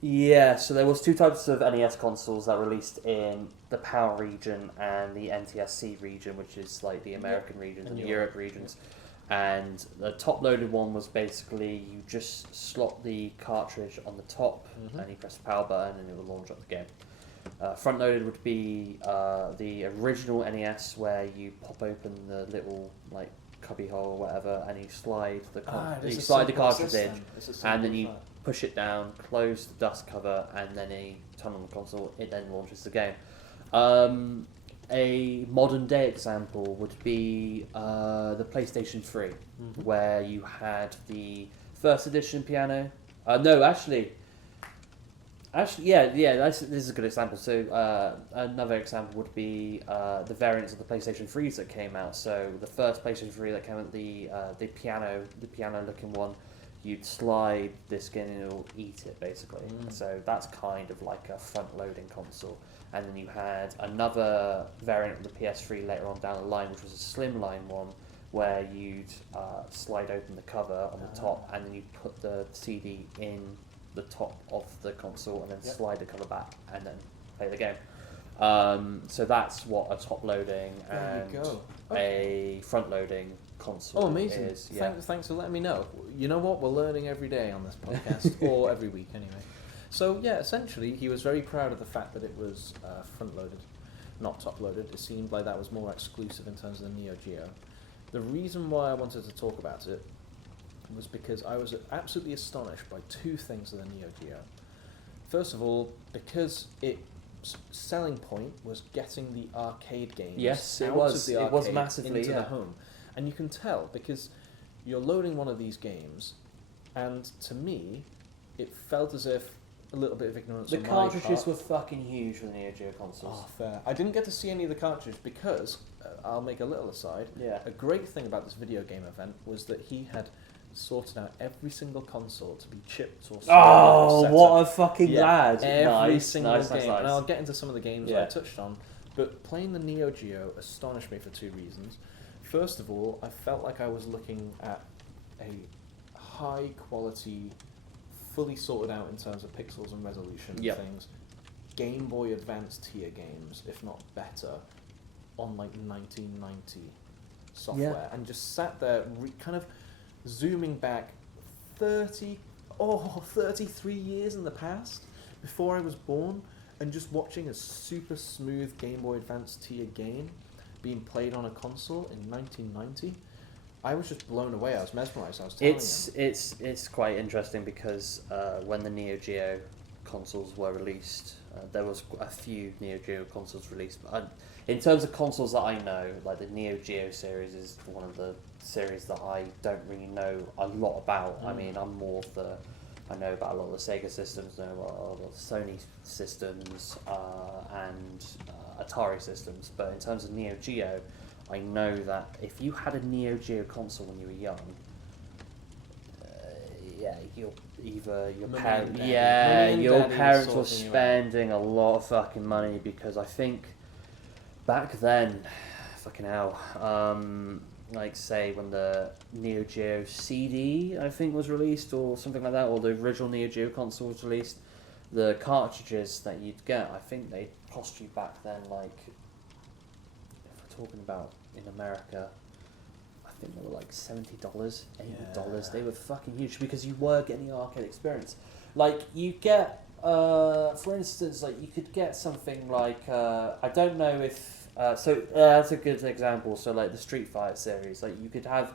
yeah, so there was two types of NES consoles that released in the PAL region and the NTSC region, which is like the American regions and the Europe regions. And the top-loaded one was basically you just slot the cartridge on the top and you press the power button and it will launch up the game. Front-loaded would be the original NES, where you pop open the little like cubby hole or whatever, and you slide the cartridge in, and then you push it down, close the dust cover, and then you turn on the console. It then launches the game. A modern day example would be the PlayStation 3, where you had the first edition piano. This is a good example. So another example would be the variants of the PlayStation 3s that came out. So the first PlayStation 3 that came out, the piano looking one, you'd slide this in and it'll eat it basically. So that's kind of like a front loading console. And then you had another variant of the PS3 later on down the line, which was a slimline one, where you'd slide open the cover on the top, and then you put the CD in the top of the console, and then slide the cover back, and then play the game. So that's what a top-loading and a front-loading console is. Yeah. Thanks for letting me know. You know what? We're learning every day on this podcast, or every week anyway. So yeah, essentially, he was very proud of the fact that it was front-loaded, not top-loaded. It seemed like that was more exclusive in terms of the Neo Geo. The reason why I wanted to talk about it was because I was absolutely astonished by two things of the Neo Geo. First of all, because its selling point was getting the arcade games it was massively into the home. And you can tell, because you're loading one of these games, and to me, it felt as if a little bit of ignorance on my part. The cartridges were fucking huge for the Neo Geo consoles. Oh, fair. I didn't get to see any of the cartridges because, I'll make a little aside, a great thing about this video game event was that he had sorted out every single console to be chipped or what a fucking lad. Every single game. Nice. And I'll get into some of the games I touched on, but playing the Neo Geo astonished me for two reasons. First of all, I felt like I was looking at a high quality, fully sorted out in terms of pixels and resolution and things, Game Boy Advance tier games, if not better, on like 1990 software, and just sat there kind of zooming back 33 years in the past, before I was born, and just watching a super smooth Game Boy Advance tier game being played on a console in 1990. I was just blown away. I was mesmerised. I was telling him. It's quite interesting because when the Neo Geo consoles were released, there was a few Neo Geo consoles released. But in terms of consoles that I know, like the Neo Geo series is one of the series that I don't really know a lot about. I mean, I'm more of the... I know about a lot of the Sega systems, I know about a lot of the Sony systems, and Atari systems. But in terms of Neo Geo, I know that if you had a Neo Geo console when you were young, your parents were spending a lot of fucking money, because I think back then, fucking hell, like say when the Neo Geo CD I think was released or something like that, or the original Neo Geo console was released, the cartridges that you'd get, I think they cost you back then, like, if we're talking about in America, I think they were like $70, $80. They were fucking huge, because you were getting the arcade experience. Like, you get, for instance, like you could get something like, I don't know if, that's a good example. So like the Street Fighter series, like you could have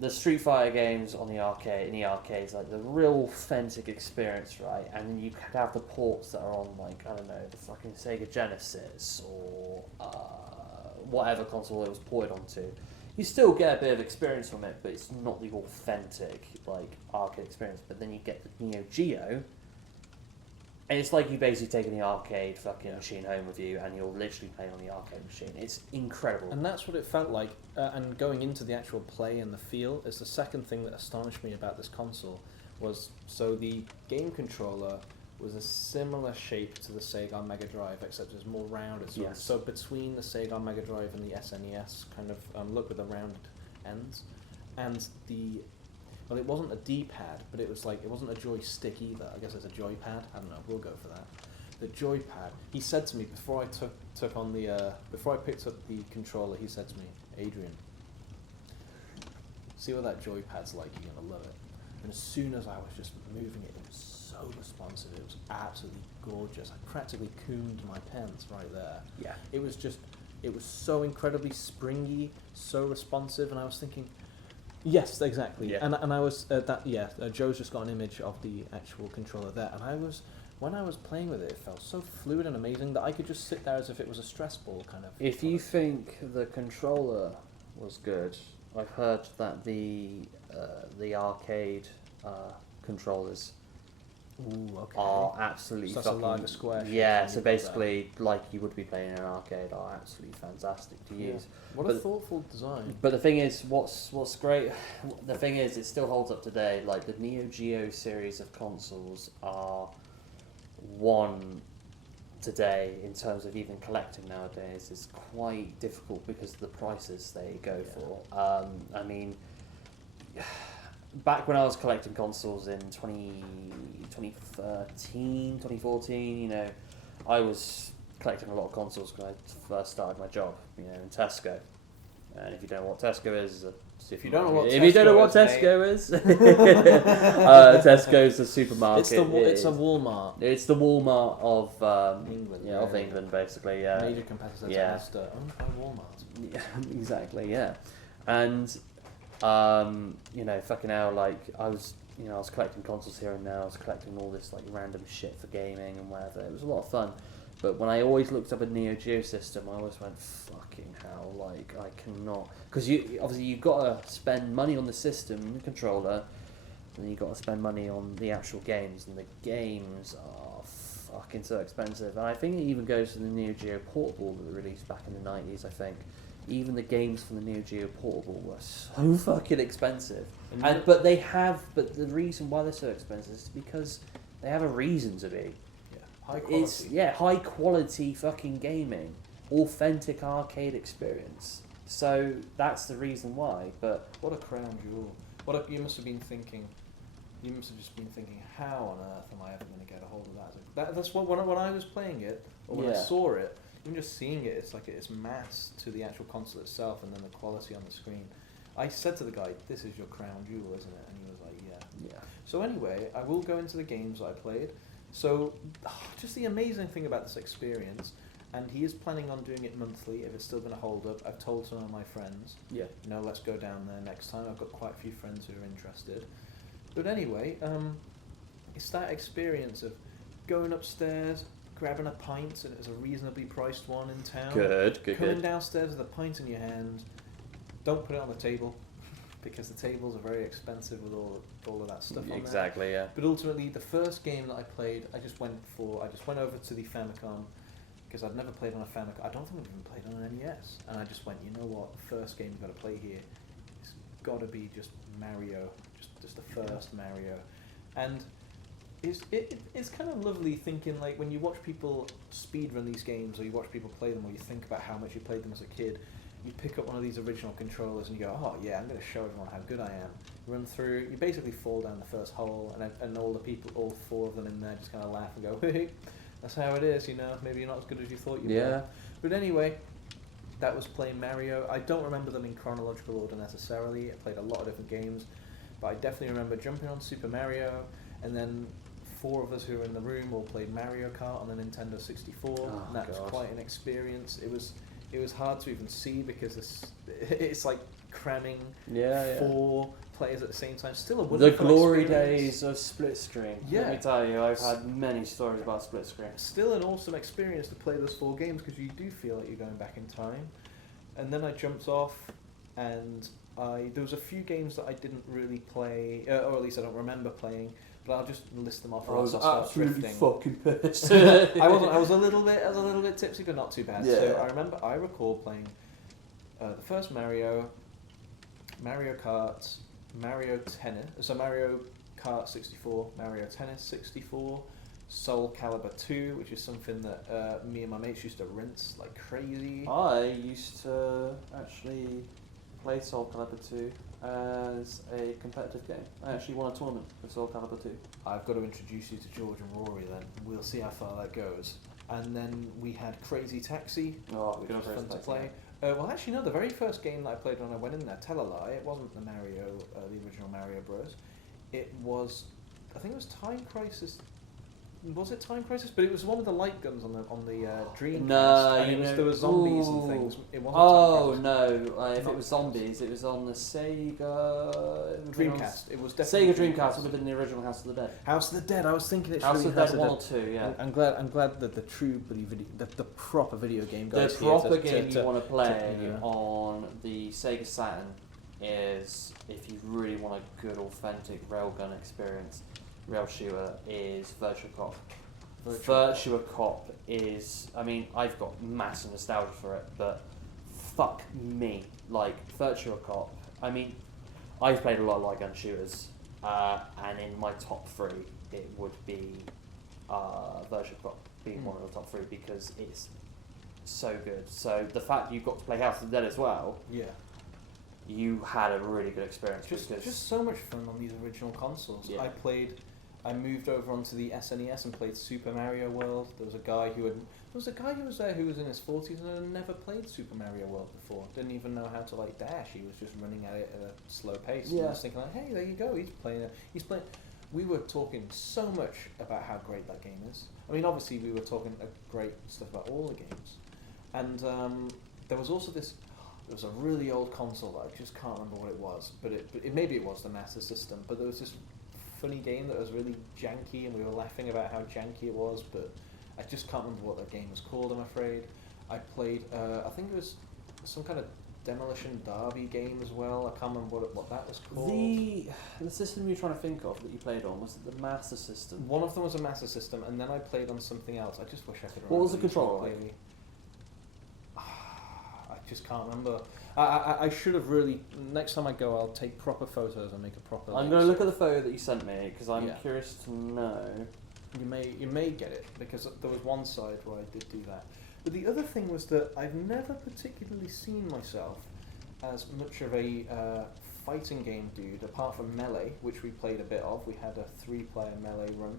the Street Fighter games on the arcade, in the arcades, like the real authentic experience, right? And then you could have the ports that are on, like, I don't know, the fucking Sega Genesis or whatever console it was ported onto. You still get a bit of experience from it, but it's not the authentic like arcade experience. But then you get the Neo Geo, and it's like you basically taking the arcade fucking machine home with you, and you're literally playing on the arcade machine. It's incredible. And that's what it felt like. And going into the actual play and the feel is the second thing that astonished me about this console. Was so the game controller was a similar shape to the Sega Mega Drive, except it was more rounded. So, Yes. so between the Sega Mega Drive and the SNES kind of look with the rounded ends, and well, it wasn't a D-pad, but it was like it wasn't a joystick either. I guess it's a joypad. I don't know. We'll go for that. The joypad. He said to me before I took on the before I picked up the controller. He said to me, Adrian, see what that joypad's like. You're gonna love it. And as soon as I was just moving it, it was so responsive. It was absolutely gorgeous. I practically cooned my pants right there. Yeah. It was so incredibly springy, so responsive, and I was thinking, yes, exactly. Yeah. And I was Joe's just got an image of the actual controller there, and when I was playing with it, it felt so fluid and amazing that I could just sit there as if it was a stress ball kind of. If you think the controller was good, I've heard that the arcade controllers Ooh, okay. are absolutely So that's a fucking larger square shape yeah. when So you put basically, like you would be playing in an arcade, are absolutely fantastic to Yeah. use. What a But- thoughtful design. But the thing is, what's great, the thing is, it still holds up today. Like the Neo Geo series of consoles are one today in terms of even collecting nowadays is quite difficult because of the prices they go Yeah. for. I mean, back when I was collecting consoles in 2013, 2014, you know, I was collecting a lot of consoles when I first started my job, you know, in Tesco. And if you don't know what Tesco is, If you don't know what Tesco is, Tesco's the supermarket. It's a Walmart. It's the Walmart of England, yeah, of yeah. England, basically. Yeah, Major competitor to Yeah. Asda, owned by Walmart. yeah, exactly. Yeah, and you know, fucking hell, like I was collecting consoles here and there. I was collecting all this like random shit for gaming and whatever. It was a lot of fun. But when I always looked up a Neo Geo system, I always went, fucking hell, like, I cannot... Because you've got to spend money on the system, the controller, and then you've got to spend money on the actual games, and the games are fucking so expensive. And I think it even goes to the Neo Geo Portable that were released back in the 90s, I think. Even the games from the Neo Geo Portable were so fucking expensive. But the reason why they're so expensive is because they have a reason to be. High quality. High quality fucking gaming, authentic arcade experience. So that's the reason why. But What a crown jewel. You must have been thinking. You must have just been thinking, how on earth am I ever going to get a hold of that? That's what when I was playing it, or when I Yeah. saw it, even just seeing it, it's like it's mass to the actual console itself, and then the quality on the screen. I said to the guy, "This is your crown jewel, isn't it?" And he was like, "Yeah." yeah, So anyway, I will go into the games I played. So, just the amazing thing about this experience, and he is planning on doing it monthly if it's still going to hold up. I've told some of my friends, yeah, let's go down there next time. I've got quite a few friends who are interested. But anyway, it's that experience of going upstairs, grabbing a pint, and it was a reasonably priced one in town. Coming downstairs with a pint in your hand. Don't put it on the table, because the tables are very expensive with all of that stuff on there. Exactly, yeah. But ultimately, the first game that I played, I just went over to the Famicom, because I'd never played on a Famicom. I don't think I've even played on an NES. And I just went, you know what, the first game you've got to play here, it's got to be just Mario, just the first Mario. And it's kind of lovely thinking, like, when you watch people speedrun these games, or you watch people play them, or you think about how much you played them as a kid, you pick up one of these original controllers and you go, oh yeah, I'm going to show everyone how good I am. Run through, you basically fall down the first hole, and all the people, all four of them in there, just kind of laugh and go, hey, that's how it is, maybe you're not as good as you thought you were. But anyway, that was playing Mario. I don't remember them in chronological order necessarily. I played a lot of different games, but I definitely remember jumping on Super Mario, and then four of us who were in the room all played Mario Kart on the Nintendo 64, and that was quite an experience. It was hard to even see because it's like cramming four players at the same time. Still a wonderful The glory experience. days of split screen. Yeah. Let me tell you, I've had many stories about split screen. Still an awesome experience to play those four games because you do feel like you're going back in time. And then I jumped off, and there was a few games that I didn't really play, or at least I don't remember playing. But I'll just list them off. I was I'll start absolutely drifting. fucking pissed. I wasn't. I was a little bit tipsy, but not too bad. Yeah. So I recall playing the first Mario Kart, Mario Tennis. So Mario Kart 64, Mario Tennis 64, Soul Calibur 2, which is something that me and my mates used to rinse like crazy. I used to actually play Soul Calibur 2 as a competitive game. I actually won a tournament with Soul Calibur 2. I've got to introduce you to George and Rory then. We'll see how far that goes. And then we had Crazy Taxi, Oh, which good was old fun to Crazy play. Well, actually, no, the very first game that I played when I went in there, tell a lie, it wasn't the original Mario Bros. It was, I think it was Time Crisis. Was it Time Crisis? But it was the one with the light guns on the Dreamcast. No, and there were zombies and ooh. things. It wasn't Oh Time no! If Not- it was zombies, it was on the Sega. Crisis. Dreamcast. It was definitely Sega Dreamcast would have been the original House of the Dead. House of the Dead. I was thinking it should House be of the House Dead of 1 or 2, yeah. I'm glad that the true the proper video game The guys proper here game you want to play you know. on the Sega Saturn is, if you really want a good authentic railgun experience, rail shooter, is Virtua Cop. Virtua Cop is, I mean, I've got massive nostalgia for it, but fuck me, like Virtua Cop. I mean, I've played a lot of light gun shooters, and in my top 3, it would be Virtua Cop being one of the top 3 because it's so good. So the fact you got to play House of the Dead as well, Yeah. you had a really good experience. Just because so much fun on these original consoles. Yeah. I moved over onto the SNES and played Super Mario World. There was a guy who was there who was in his 40s and had never played Super Mario World before. Didn't even know how to like dash. He was just running at it at a slow pace. And I Yeah. was thinking like, hey, there you go. He's playing it. He's playing. We were talking so much about how great that game is. I mean, obviously we were talking great stuff about all the games, and there was also this. There was a really old console that I just can't remember what it was, but it maybe it was the Master System. But there was this funny game that was really janky, and we were laughing about how janky it was, but I just can't remember what that game was called, I'm afraid. I played, I think it was some kind of Demolition Derby game as well. I can't remember what that was called. the system you're trying to think of that you played on, was it the Master System? One of them was a Master System, and then I played on something else. I just wish I could remember. What was the these controller like? clearly. I just can't remember. I should have really. Next time I go, I'll take proper photos and make a proper. I'm going to look at the photo that you sent me because I'm Yeah. curious to know. You may get it because there was one side where I did do that. But the other thing was that I've never particularly seen myself as much of a fighting game dude, apart from Melee, which we played a bit of. We had a 3-player Melee run,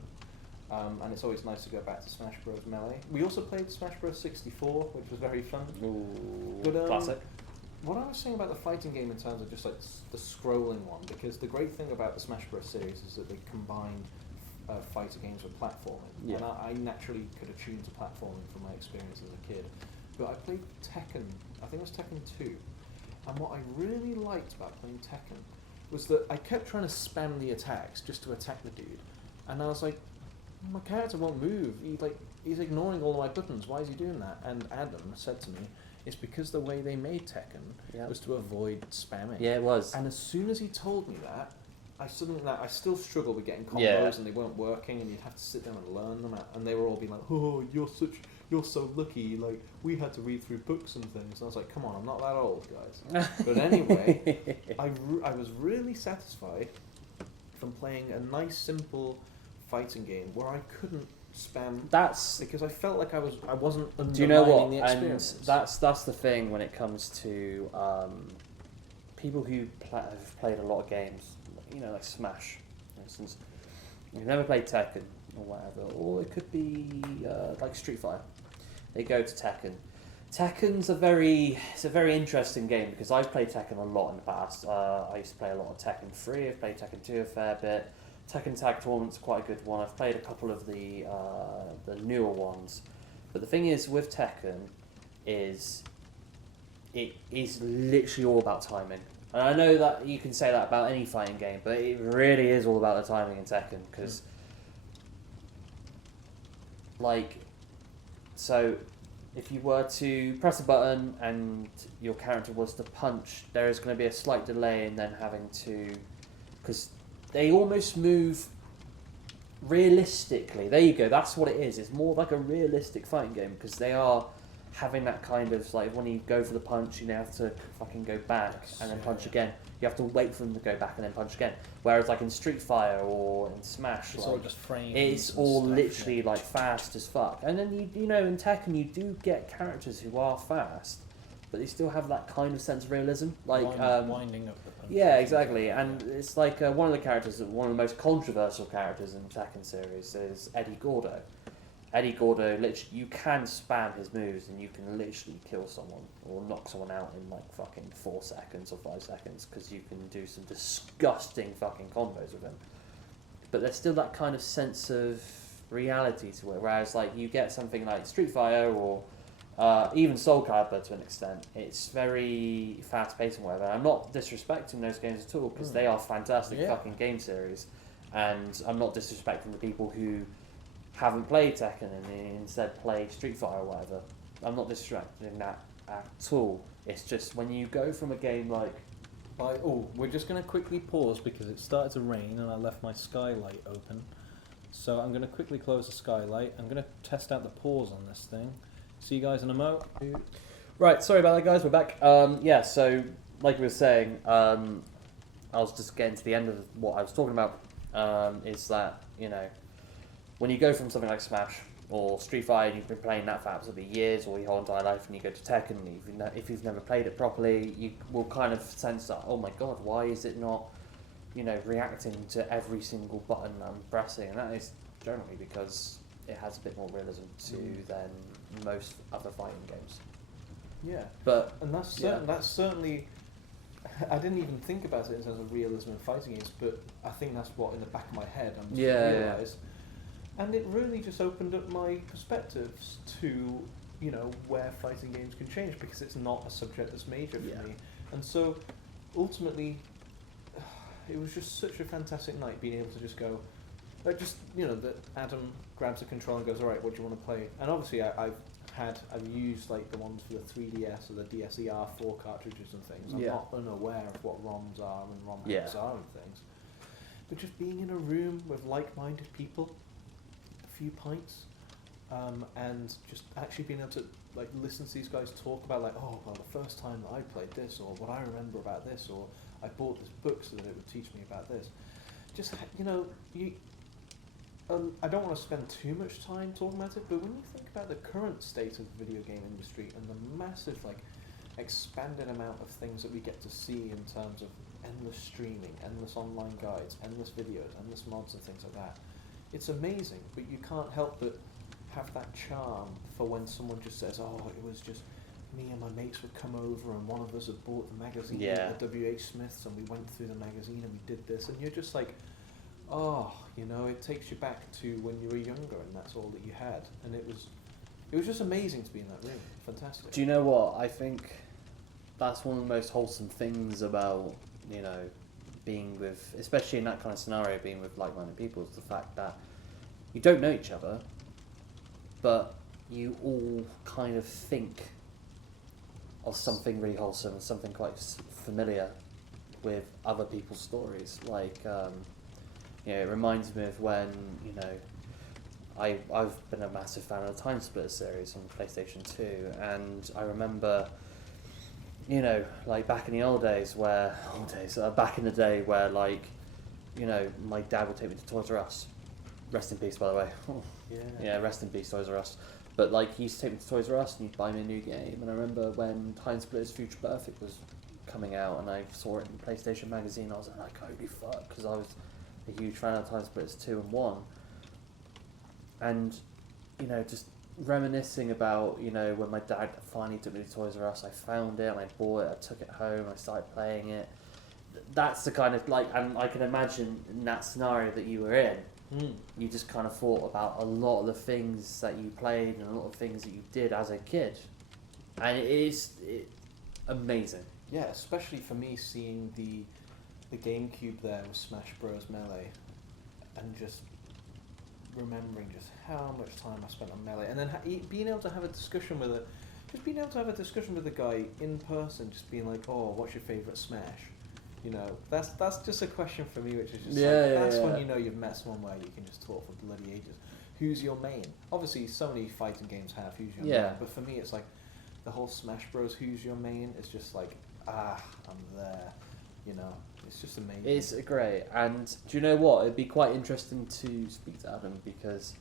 and it's always nice to go back to Smash Bros. Melee. We also played Smash Bros. 64, which was very fun. Ooh, But, classic. What I was saying about the fighting game in terms of just like the scrolling one, because the great thing about the Smash Bros. Series is that they combined fighter games with platforming, Yeah. and I naturally could have tuned to platforming from my experience as a kid. But I played Tekken, I think it was Tekken 2, and what I really liked about playing Tekken was that I kept trying to spam the attacks just to attack the dude, and I was like, my character won't move, he's ignoring all of my buttons, why is he doing that? And Adam said to me, it's because the way they made Tekken was to avoid spamming. Yeah, it was. And as soon as he told me that, I still struggled with getting combos Yeah. and they weren't working, and you'd have to sit down and learn them. And they were all being like, "Oh, you're so lucky. Like we had to read through books and things." And I was like, "Come on, I'm not that old, guys." But anyway, I was really satisfied from playing a nice, simple fighting game where I couldn't spam That's. because I felt like I wasn't undermining Do you know what? the And experience. that's the thing when it comes to people who have played a lot of games, you know, like Smash, for instance. You've never played Tekken or whatever, or it could be like Street Fighter. They go to Tekken. Tekken's a very interesting game because I've played Tekken a lot in the past. I used to play a lot of Tekken 3. I've played Tekken 2 a fair bit. Tekken Tag Tournament's quite a good one. I've played a couple of the newer ones. But the thing is with Tekken is it is literally all about timing. And I know that you can say that about any fighting game, but it really is all about the timing in Tekken because so if you were to press a button and your character was to punch, there is going to be a slight delay in then having to, because they almost move realistically. There you go. That's what it is. It's more like a realistic fighting game because they are having that kind of like when you go for the punch, you now have to fucking go back and then punch again. You have to wait for them to go back and then punch again. Whereas like in Street Fighter or in Smash, It's like, all just frames. it's and all stuff, literally like fast as fuck. And then you know in Tekken you do get characters who are fast, but they still have that kind of sense of realism. Like winding up the punch. yeah, exactly. And it's like one of the characters, one of the most controversial characters in the Tekken series is Eddie Gordo. Eddie Gordo, literally, you can spam his moves and you can literally kill someone or knock someone out in like fucking 4 seconds or 5 seconds because you can do some disgusting fucking combos with him. But there's still that kind of sense of reality to it, whereas like you get something like Street Fighter or even Soul Calibur to an extent, it's very fast paced and whatever. I'm not disrespecting those games at all because they are fantastic fucking game series, and I'm not disrespecting the people who haven't played Tekken and instead play Street Fighter or whatever. I'm not disrespecting that at all. It's just when you go from a game like we're just going to quickly pause because it started to rain and I left my skylight open. So I'm going to quickly close the skylight. I'm going to test out the pause on this thing. See you guys in a mo. Right, sorry about that, guys. We're back. Yeah, so like we were saying, I was just getting to the end of what I was talking about. Is that when you go from something like Smash or Street Fighter, and you've been playing that for absolutely years or your whole entire life, and you go to Tekken, if you've never played it properly, you will kind of sense that, oh my god, why is it not, reacting to every single button I'm pressing? And that is generally because it has a bit more realism than most other fighting games. Yeah, but that's certainly. I didn't even think about it in terms of realism in fighting games, but I think that's what in the back of my head I'm just realised. And it really just opened up my perspectives to, where fighting games can change because it's not a subject that's major for me. And so, ultimately, it was just such a fantastic night being able to just go, that Adam grabs the controller and goes, all right, what do you want to play? And obviously I've used like the ones for the 3DS or the DSER4 cartridges and things. I'm not unaware of what ROMs are and ROM hacks are and things. But just being in a room with like-minded people, a few pints, and just actually being able to like listen to these guys talk about like, oh well, the first time that I played this, or what I remember about this, or I bought this book so that it would teach me about this. Just I don't want to spend too much time talking about it, but when you think about the current state of the video game industry and the massive expanded amount of things that we get to see in terms of endless streaming, endless online guides, endless videos, endless mods and things like that, it's amazing, but you can't help but have that charm for when someone just says, oh, it was just me and my mates would come over and one of us had bought the magazine at the W.H. Smith's and we went through the magazine and we did this, and you're just like, oh, it takes you back to when you were younger and that's all that you had. And it was just amazing to be in that room. Fantastic. Do you know what? I think that's one of the most wholesome things about, being with, especially in that kind of scenario, being with like-minded people, is the fact that you don't know each other, but you all kind of think of something really wholesome and something quite familiar with other people's stories. Like, it reminds me of when, I've been a massive fan of the Time Splitters series on PlayStation 2, and I remember, like back in the back in the day where my dad would take me to Toys R Us. Rest in peace, by the way. Yeah, rest in peace, Toys R Us. But he used to take me to Toys R Us and he'd buy me a new game, and I remember when Time Splitters Future Perfect was coming out and I saw it in PlayStation Magazine, I was like, holy fuck, because I was a huge fan of Time Splitters 2 and 1, and just reminiscing about when my dad finally took me to Toys R Us, I found it and I bought it, I took it home, I started playing it. That's the kind of and I can imagine in that scenario that you were in, you just kind of thought about a lot of the things that you played and a lot of things that you did as a kid, and it's amazing. Yeah, especially for me seeing the GameCube there with Smash Bros. Melee, and just remembering just how much time I spent on Melee, and then being able to have a discussion with the guy in person, just being like, "Oh, what's your favourite Smash?" You know, that's just a question for me, which is just that's when you know you've met someone where you can just talk for bloody ages. Who's your main? Obviously, so many fighting games have who's your main, but for me, it's like the whole Smash Bros. Who's your main? It's just like, I'm there. You know, it's just amazing. It's great, and do you know what? It'd be quite interesting to speak to Adam, because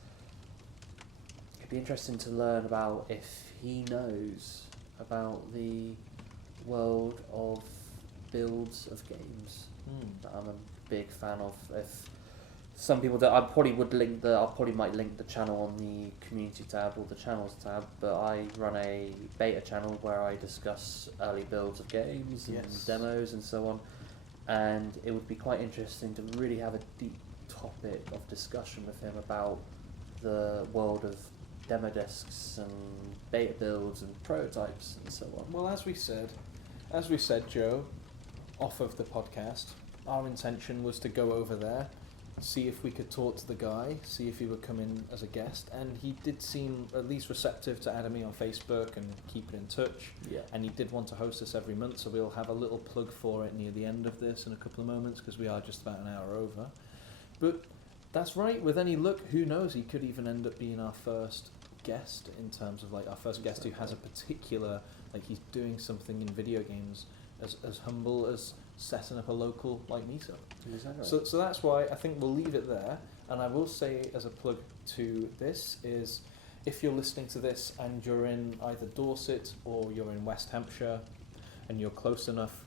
it'd be interesting to learn about if he knows about the world of builds of games that I'm a big fan of. If some people that I probably might link the channel on the community tab or the channels tab, but I run a beta channel where I discuss early builds of games and demos and so on, and it would be quite interesting to really have a deep topic of discussion with him about the world of demo discs and beta builds and prototypes and so on. Well, as we said, Joe, off of the podcast, our intention was to go over there, see if we could talk to the guy, see if he would come in as a guest, and he did seem at least receptive to adding me on Facebook and keeping in touch. Yeah. And he did want to host us every month, so we'll have a little plug for it near the end of this in a couple of moments, because we are just about an hour over. But that's right, with any luck, who knows, he could even end up being our first guest, in terms of like our first guest who has a particular, like he's doing something in video games as humble as setting up a local like meetup. Exactly. So that's why I think we'll leave it there. And I will say, as a plug to this, is if you're listening to this and you're in either Dorset or you're in West Hampshire and you're close enough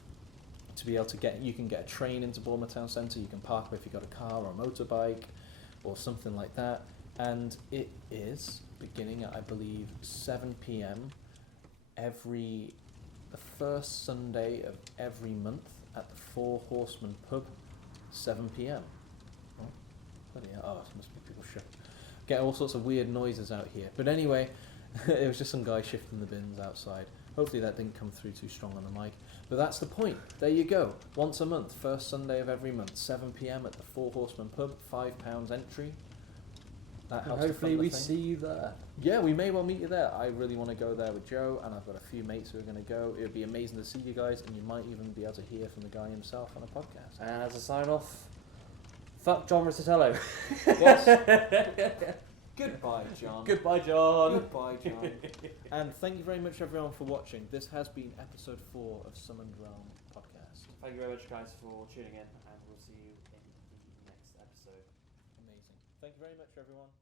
to be able to you can get a train into Bournemouth Town Centre, you can park if you've got a car or a motorbike or something like that. And it is beginning at, I believe, 7 p.m. the first Sunday of every month at the Four Horsemen pub, 7 p.m. Oh, bloody hell. Oh, it must be people get all sorts of weird noises out here. But anyway, it was just some guy shifting the bins outside. Hopefully that didn't come through too strong on the mic. But that's the point. There you go. Once a month, first Sunday of every month, 7 p.m. at the Four Horsemen pub, £5 entry. That helps. Hopefully we see you there. Yeah, we may well meet you there. I really want to go there with Joe, and I've got a few mates who are going to go. It would be amazing to see you guys, and you might even be able to hear from the guy himself on a podcast. And as a sign off, fuck John Rosatello. Yes. Goodbye, John. Goodbye, John. Goodbye, John. And thank you very much, everyone, for watching. This has been episode 4 of Summoned Realm podcast. Thank you very much, guys, for tuning in, and we'll see you in the next episode. Amazing. Thank you very much, everyone.